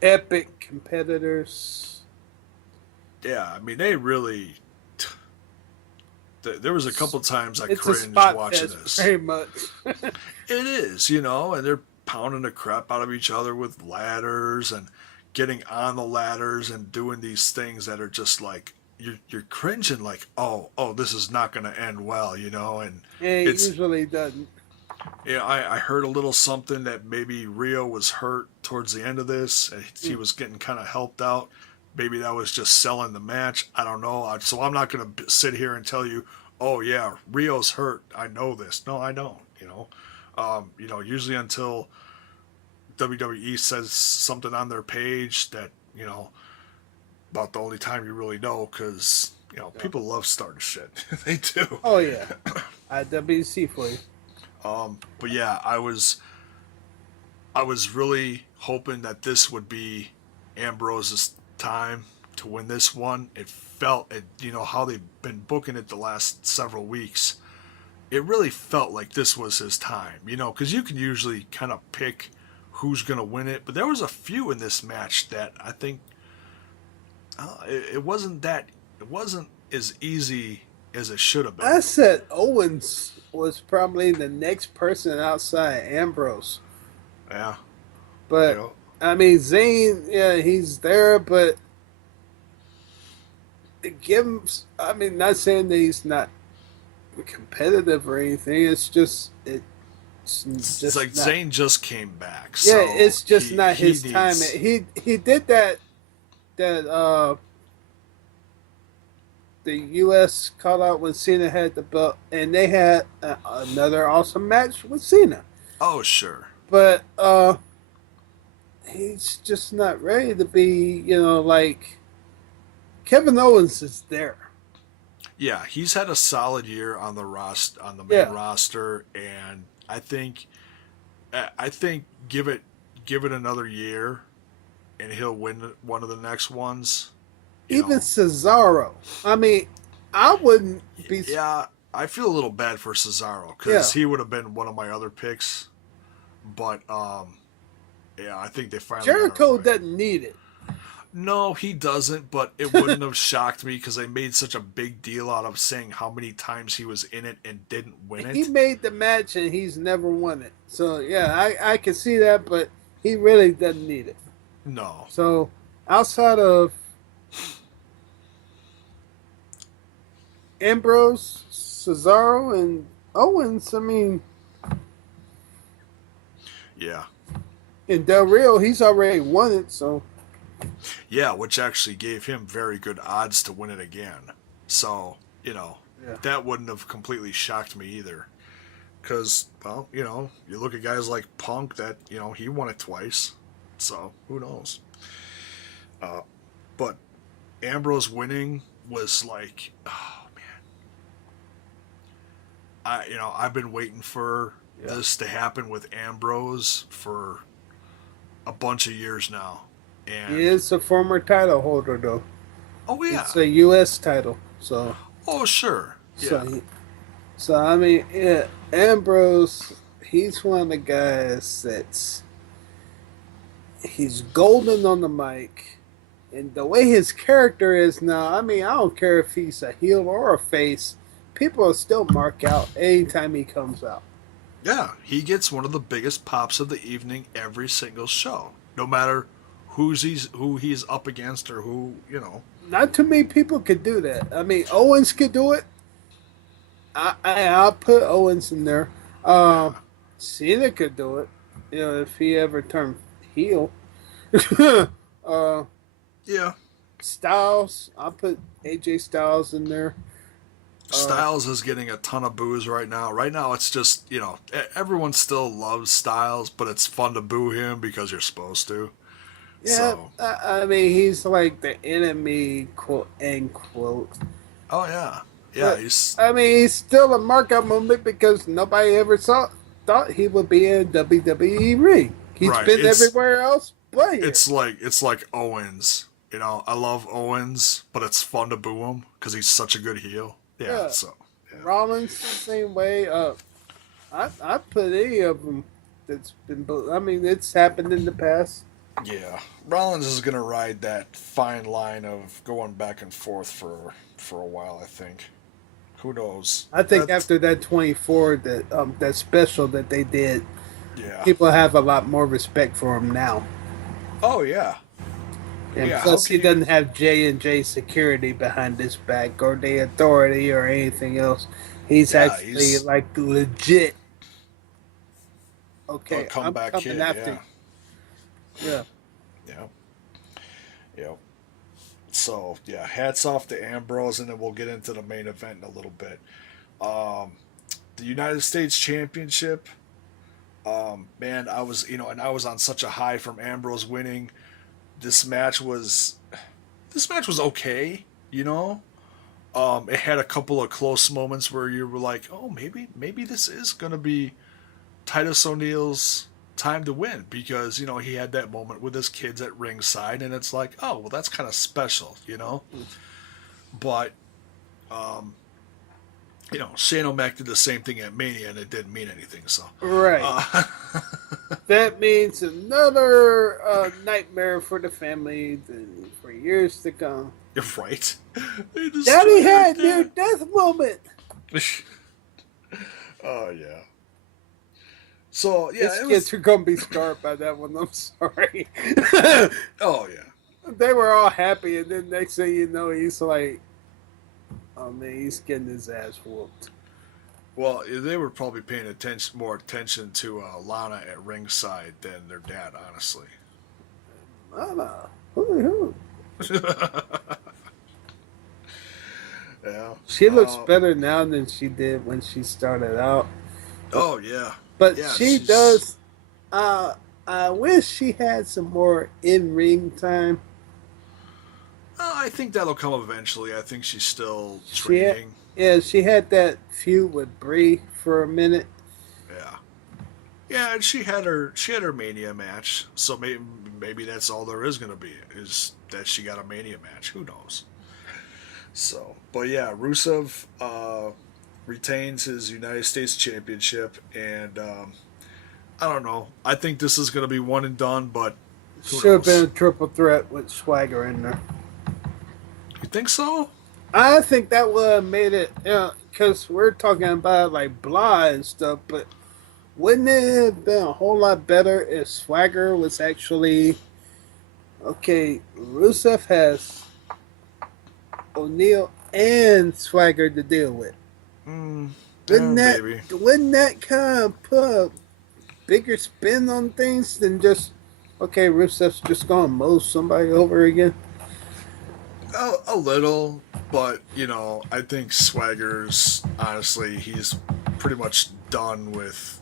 Epic competitors. Yeah, I mean, they really... There was a couple times I it's cringed watching this. Very much. It is, and they're pounding the crap out of each other with ladders and getting on the ladders and doing these things that are just like you're cringing like, oh, this is not going to end well, and it usually doesn't. Yeah, I heard a little something that maybe Rio was hurt towards the end of this. And he was getting kind of helped out. Maybe that was just selling the match. I don't know. So I'm not going to sit here and tell you, oh yeah, Rio's hurt. I know this. No, I don't. Usually until WWE says something on their page that about the only time you really know, because people love starting shit. They do. Oh yeah, IWC for you. But yeah, I was really hoping that this would be Ambrose's time to win this one. It felt, how they've been booking it the last several weeks. It really felt like this was his time, because you can usually kind of pick who's going to win it. But there was a few in this match that I think it wasn't as easy as it should have been. I said Owens was probably the next person outside Ambrose. Yeah. But, I mean, Zayn, yeah, he's there, but give him, I mean, not saying that he's not competitive or anything. It's just, It's like Zayn just came back. Yeah, So it's just not his time. He did that the U.S. call out when Cena had the belt, and they had another awesome match with Cena. Oh, sure. But he's just not ready to be, like Kevin Owens is there. Yeah, he's had a solid year on the main roster, and I think give it another year, and he'll win one of the next ones. Even Cesaro. I mean, I wouldn't be. Yeah, I feel a little bad for Cesaro because he would have been one of my other picks, but yeah, I think they finally. Jericho doesn't need it. No, he doesn't, but it wouldn't have shocked me because they made such a big deal out of saying how many times he was in it and didn't win it. He made the match and he's never won it. So, yeah, I can see that, but he really doesn't need it. No. So, outside of Ambrose, Cesaro, and Owens, I mean... Yeah. And Del Rio, he's already won it, so... Yeah, which actually gave him very good odds to win it again. So, that wouldn't have completely shocked me either. Because, well, you look at guys like Punk that, he won it twice. So, who knows? But Ambrose winning was like, oh, man. I've been waiting for this to happen with Ambrose for a bunch of years now. And he is a former title holder, though. Oh, yeah. It's a U.S. title, so... Oh, sure. Yeah. So I mean, yeah, Ambrose, he's one of the guys he's golden on the mic. And the way his character is now, I mean, I don't care if he's a heel or a face. People will still mark out anytime he comes out. Yeah, he gets one of the biggest pops of the evening every single show. No matter who he's up against or who. Not too many people could do that. I mean, Owens could do it. I'll put Owens in there. Cena could do it. If he ever turned heel. Yeah. Styles. I'll put AJ Styles in there. Styles is getting a ton of boos right now. Right now, it's just, everyone still loves Styles, but it's fun to boo him because you're supposed to. Yeah, so. I mean, he's like the enemy, quote, end quote. Oh, yeah. Yeah, but, he's still a markout moment because nobody ever thought he would be in WWE ring. He's been everywhere else but here. It's like Owens. I love Owens, but it's fun to boo him because he's such a good heel. Yeah. So. Yeah. Rollins the same way. I put any of them that's been. I mean, it's happened in the past. Yeah, Rollins is gonna ride that fine line of going back and forth for a while. I think. Who knows? I think after that 24, that special that they did, people have a lot more respect for him now. Oh yeah. And plus, he doesn't have J&J security behind his back or the authority or anything else. He's actually like legit. Okay, I'm coming after you. Yeah. Yeah. Yeah. So, hats off to Ambrose, and then we'll get into the main event in a little bit. The United States Championship, man, I was on such a high from Ambrose winning. This match was okay, It had a couple of close moments where you were like, oh, maybe this is going to be Titus O'Neil's time to win because, he had that moment with his kids at ringside and it's like, oh, well, that's kind of special, But, Shane O'Mac did the same thing at Mania and it didn't mean anything, so. Right. That means another nightmare for the family for years to come. Right. Daddy had near death moment. Oh, yeah. So, yeah. Kids are going to be scarred by that one. I'm sorry. Oh, yeah. They were all happy, and then next thing you know, he's like, oh, man, he's getting his ass whooped. Well, they were probably paying more attention to Lana at ringside than their dad, honestly. Mama, who? Yeah. She looks better now than she did when she started out. Oh yeah. But Yeah. she does. I wish she had some more in-ring time. I think that'll come eventually. I think she's still She had, training. yeah, she had that feud with Brie for a minute. Yeah. Yeah, and she had her Mania match. So maybe that's all there is going to be, is that she got a Mania match. Who knows? So, but yeah, Rusev retains his United States Championship, and I don't know. I think this is going to be one and done, but Should have been a triple threat with Swagger in there. You think so? I think that would have made it, because we're talking about like blah and stuff, but wouldn't it have been a whole lot better if Swagger was actually okay? Rusev has O'Neal and Swagger to deal with. Wouldn't that kind of put a bigger spin on things than just okay, Rusev's just gonna mow somebody over again? A little, but I think Swagger's honestly he's pretty much done with.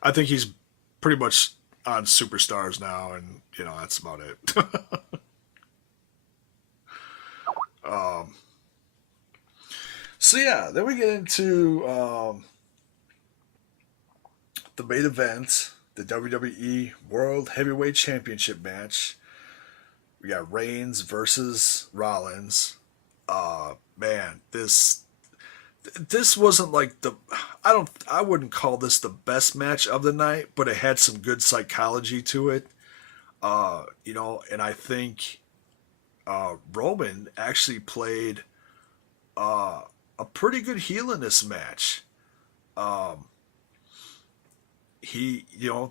I think he's pretty much on Superstars now, and that's about it. So yeah, then we get into the main event, the WWE World Heavyweight Championship match. We got Reigns versus Rollins. Man, this wasn't like I wouldn't call this the best match of the night, but it had some good psychology to it. And I think Roman actually played a pretty good heel in this match. The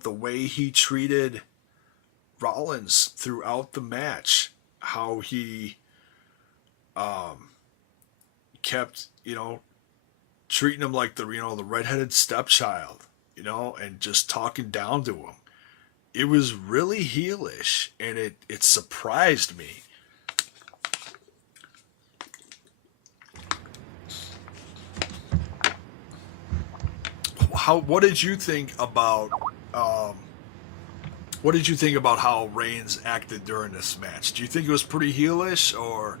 way he treated Rollins throughout the match, how he kept treating him like the redheaded stepchild, and just talking down to him. It was really heelish, and it surprised me. What did you think about how Reigns acted during this match? Do you think it was pretty heelish, or?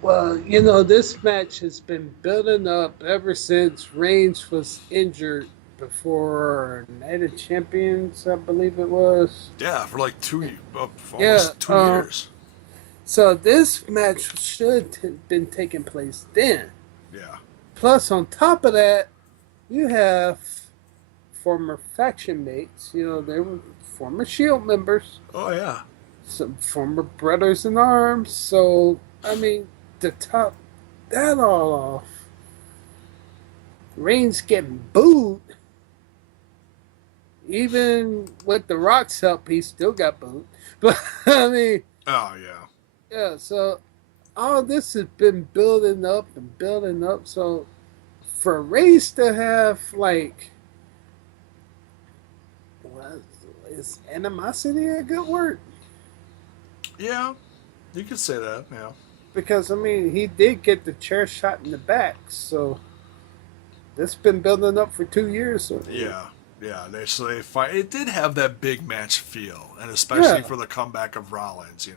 Well, this match has been building up ever since Reigns was injured before Night of Champions, I believe it was. Yeah, for like almost 2 years. So this match should have been taking place then. Yeah. Plus, on top of that, you have former faction mates. They were former Shield members. Oh yeah. Some former brothers in arms. So to top that all off, Reigns getting booed. Even with The Rock's help, he still got booed. But Oh yeah. Yeah. So all this has been building up and building up. So for Reigns to have is animosity a good word? Yeah, you could say that. Yeah. Because he did get the chair shot in the back, so this been building up for 2 years. So. Yeah. They fight. It did have that big match feel, and especially for the comeback of Rollins.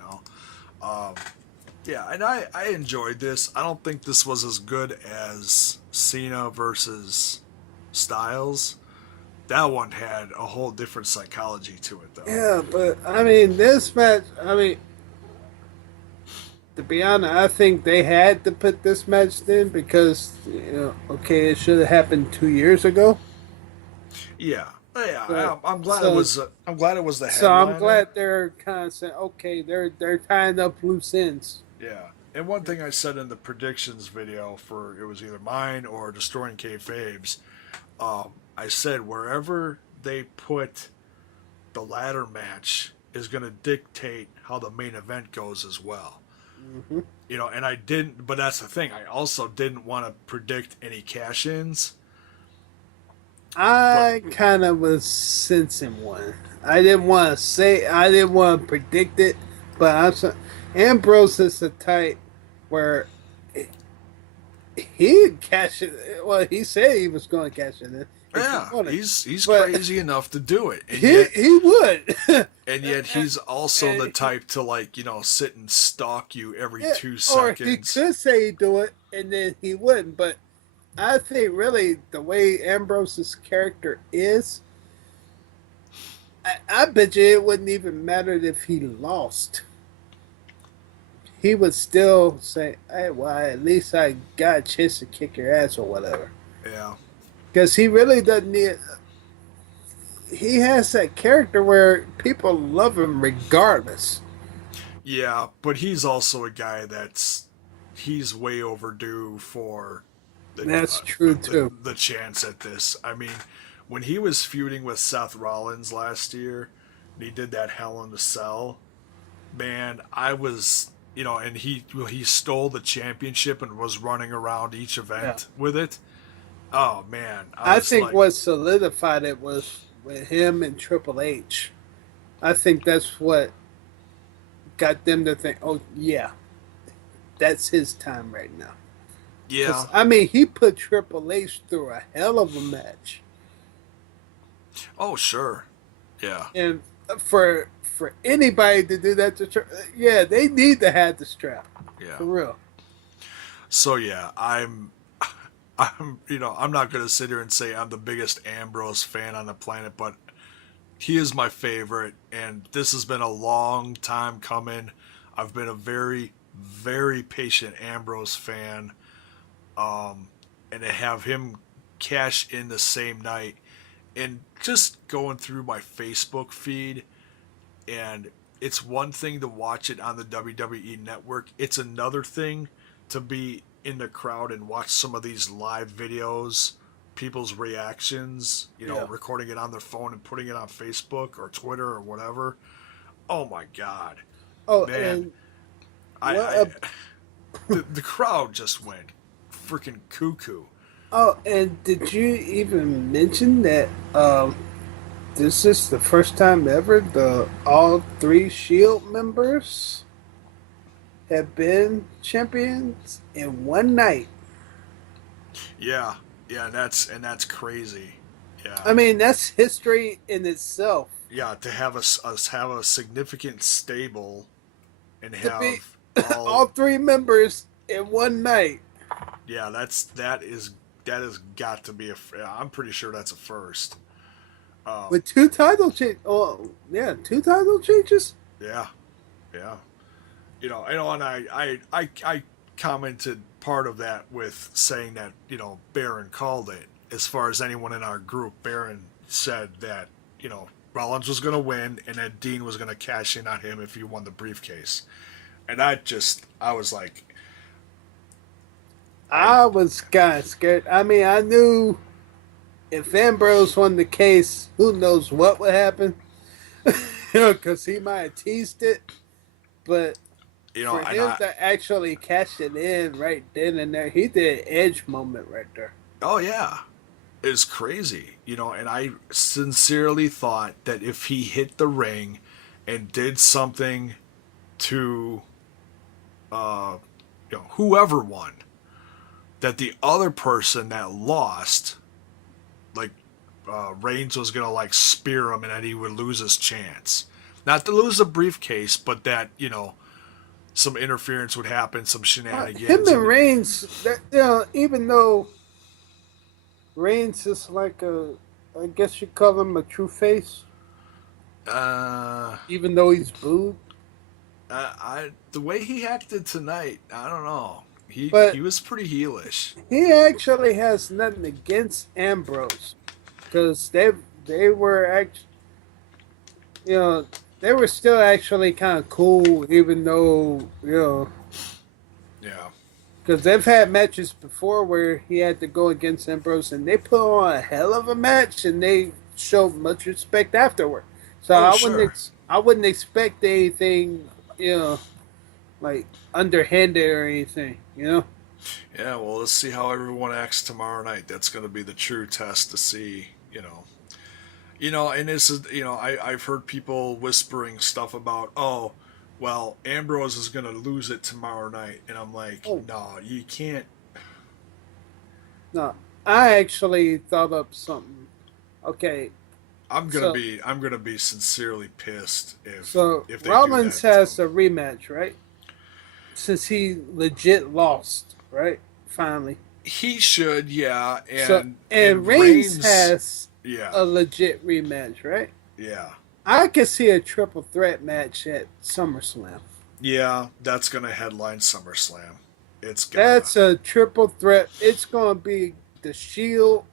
Yeah, and I enjoyed this. I don't think this was as good as Cena versus Styles. That one had a whole different psychology to it, though. Yeah, but this match. To be honest, I think they had to put this match in because it should have happened 2 years ago. Yeah. So, I'm glad it was. I'm glad it was the headline. So I'm glad they're kind of saying, okay, they're tying up loose ends. Yeah, and one thing I said in the predictions video for it was either mine or Destroying Kayfabe's, I said wherever they put the ladder match is going to dictate how the main event goes as well. Mm-hmm. You know, and I didn't, but that's the thing. I also didn't want to predict any cash-ins. I kind of was sensing one. I didn't want to predict it, but Ambrose is the type where he'd cash it. Well, he said he was going to cash it in. Yeah, he's crazy enough to do it. And he would. And yet he's also the type to, like, you know, sit and stalk you every 2 seconds. Or he could say he'd do it and then he wouldn't. But I think really the way Ambrose's character is, I bet you it wouldn't even matter if he lost. He would still say, "Hey, well, at least I got a chance to kick your ass or whatever." Yeah. Because he really doesn't need. He has that character where people love him regardless. Yeah, but he's also a guy he's way overdue for. That's true too. The chance at this. I mean, when he was feuding with Seth Rollins last year, and he did that Hell in the Cell, man, I was, you know, and he stole the championship and was running around each event with it. Oh man, I think what solidified it was with him and Triple H. I think that's what got them to think, "Oh yeah, that's his time right now." Yeah, I mean, he put Triple H through a hell of a match. Oh sure, yeah. And for anybody to do that to they need to have the strap. Yeah, for real. So yeah, I'm you know, I'm not going to sit here and say I'm the biggest Ambrose fan on the planet, but he is my favorite, and this has been a long time coming. I've been a very, very patient Ambrose fan, and to have him cash in the same night, and just going through my Facebook feed, and it's one thing to watch it on the WWE Network. It's another thing to be in the crowd and watch some of these live videos, people's reactions, you know, recording it on their phone and putting it on Facebook or Twitter or whatever. Oh my God. Oh man. The crowd just went freaking cuckoo. Oh, and did you even mention that this is the first time ever all 3 Shield members have been champions in one night? Yeah, and that's crazy. Yeah, I mean that's history in itself. Yeah, to have us have a significant stable and have all 3 members in one night. Yeah, that is got to be I'm pretty sure that's a first. With 2 title changes. Oh yeah, 2 title changes. Yeah. You know, and I commented part of that with saying that, you know, Baron called it. As far as anyone in our group, Baron said that, you know, Rollins was going to win and that Dean was going to cash in on him if he won the briefcase. And I was like... I was kind of scared. I mean, I knew if Ambrose won the case, who knows what would happen. You know, because he might have teased it. But... You know, for him to actually cash it in right then and there, he did an edge moment right there. Oh, yeah. It's crazy. You know, and I sincerely thought that if he hit the ring and did something to, you know, whoever won, that the other person that lost, like, Reigns was going to, like, spear him and that he would lose his chance. Not to lose the briefcase, but that, you know, some interference would happen, some shenanigans. Him and Reigns, you know, even though Reigns is like I guess you call him a true face. Even though he's booed. The way he acted tonight, I don't know. He was pretty heelish. He actually has nothing against Ambrose, because they were actually, you know. They were still actually kind of cool, even though, you know... Yeah. Because they've had matches before where he had to go against Ambrose, and they put on a hell of a match, and they showed much respect afterward. So I wouldn't expect anything, you know, like underhanded or anything, you know. Yeah, well, let's see how everyone acts tomorrow night. That's going to be the true test to see, and this is, I've heard people whispering stuff about, oh, well, Ambrose is going to lose it tomorrow night, and I'm like, Oh. no, you can't. No, I actually thought up something. Okay, I'm so gonna be sincerely pissed so if they Rollins do that. has a rematch, right? Since he legit lost, right? Finally. He should, yeah, So and Reigns has yeah, a legit rematch, right? yeah, I could see a triple threat match at SummerSlam. yeah. That's gonna headline SummerSlam. It's gonna. That's a triple threat. It's gonna be the Shield,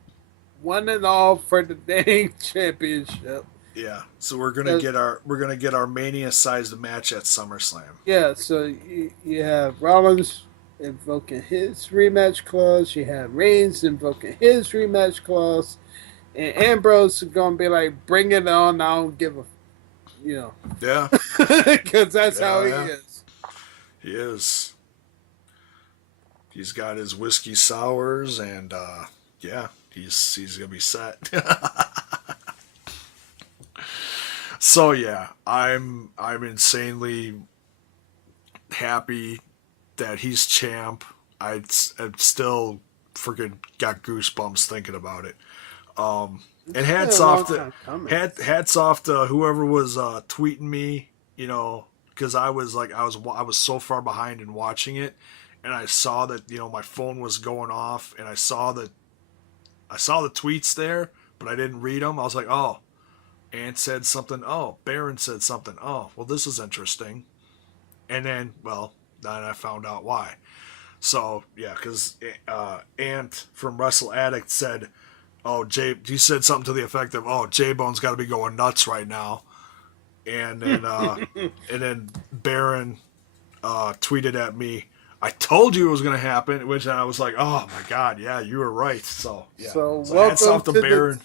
one and all for the dang championship. Yeah, so we're gonna get our Mania sized match at SummerSlam. Yeah, so you have Rollins invoking his rematch clause. You have Reigns invoking his rematch clause, and Ambrose is gonna be like, "Bring it on! I don't give a, Yeah, because that's how he is." He is. He's got his whiskey sours, and yeah, he's gonna be set. So yeah, I'm insanely happy that he's champ. I still freaking got goosebumps thinking about it. And hats off to whoever was tweeting me, because I was so far behind in watching it, and I saw that my phone was going off, and I saw the tweets there, but I didn't read them. I was like, oh. Ant said something. Oh, Baron said something. Oh, well, this is interesting. And then, then I found out why. So, yeah, because Ant from Wrestle Addict said, he said something to the effect of, oh, JAYBONE's got to be going nuts right now. And then, and then Baron tweeted at me, I told you it was going to happen, which I was like, oh, my God, yeah, you were right. So, yeah. So hats off to Baron.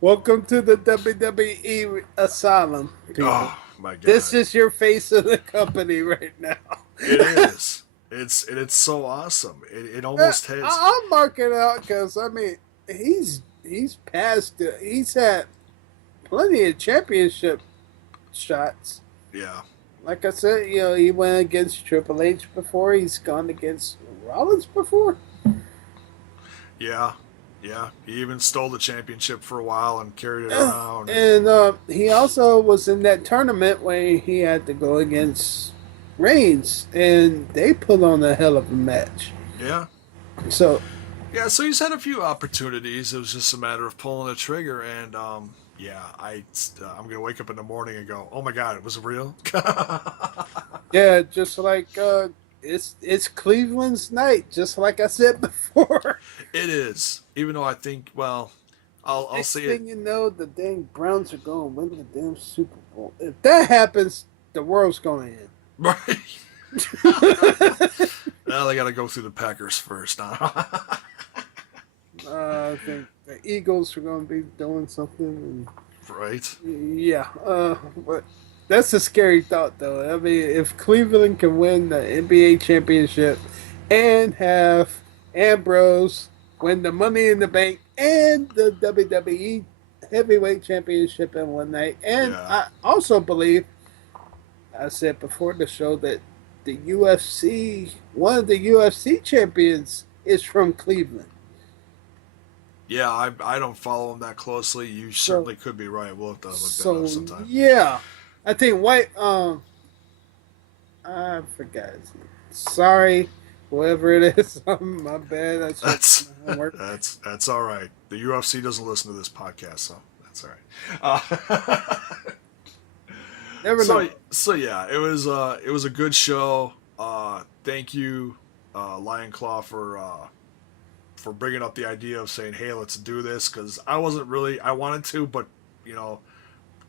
Welcome to the WWE Asylum, people. Oh my God! This is your face of the company right now. It is. It's so awesome. It almost has. I'll mark it out because he's passed. He's had plenty of championship shots. Yeah. Like I said, he went against Triple H before. He's gone against Rollins before. Yeah. Yeah, he even stole the championship for a while and carried it around. And he also was in that tournament where he had to go against Reigns, and they put on a hell of a match. Yeah. So he's had a few opportunities. It was just a matter of pulling the trigger, and I'm gonna wake up in the morning and go, "Oh my God, it was real." Yeah, just like it's Cleveland's night, just like I said before. It is. Even though I think, I'll say it. Next thing you know, the dang Browns are going to win the damn Super Bowl. If that happens, the world's going to end. Right. Well, they got to go through the Packers first. I think the Eagles are going to be doing something. Right. Yeah. But that's a scary thought, though. I mean, if Cleveland can win the NBA championship and have Ambrose win the Money in the Bank and the WWE Heavyweight Championship in one night. And I also believe, I said before the show, that one of the UFC champions is from Cleveland. Yeah, I don't follow him that closely. You certainly could be right. We'll have to look that up sometime. Yeah. I think White, I forgot his name. Sorry. Whoever it is, my bad. That's all right. The UFC doesn't listen to this podcast, so that's all right. Never know. So yeah, it was a good show. Thank you, Lionclaw, for bringing up the idea of saying, hey, let's do this, because I wanted to, but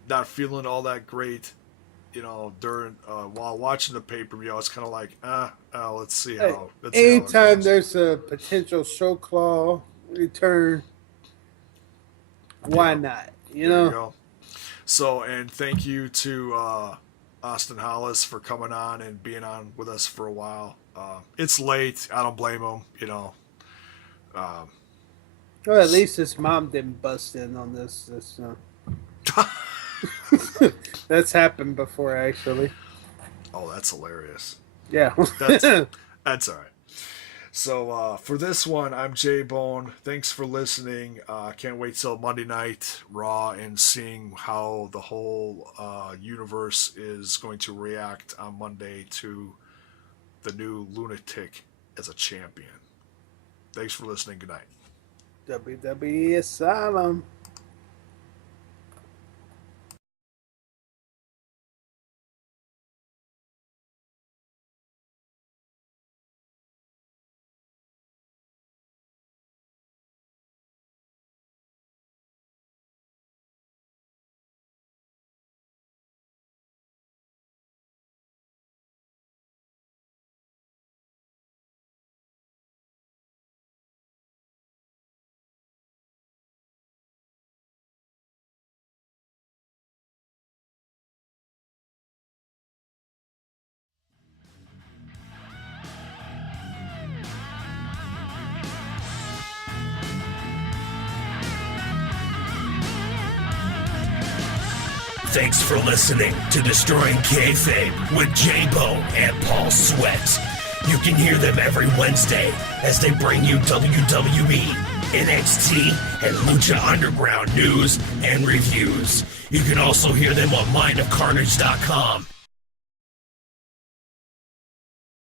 not feeling all that great. During while watching the pay-per-view, I was kind of like, let's see how. Anytime there's a potential show claw return, why not? You know. So, and thank you to Austin Hollis, for coming on and being on with us for a while. It's late. I don't blame him. Well, at least his mom didn't bust in on this. That's happened before, actually. Oh, that's hilarious. Yeah. That's all right. So for this one, I'm JAYBONE. Thanks for listening. Can't wait till Monday night Raw and seeing how the whole universe is going to react on Monday to the new lunatic as a champion. Thanks for listening. Good night. WWE Asylum. Thanks for listening to Destroying Kayfabe with JAYBONE and Paul Sweat. You can hear them every Wednesday as they bring you WWE, NXT, and Lucha Underground news and reviews. You can also hear them on mindofcarnage.com.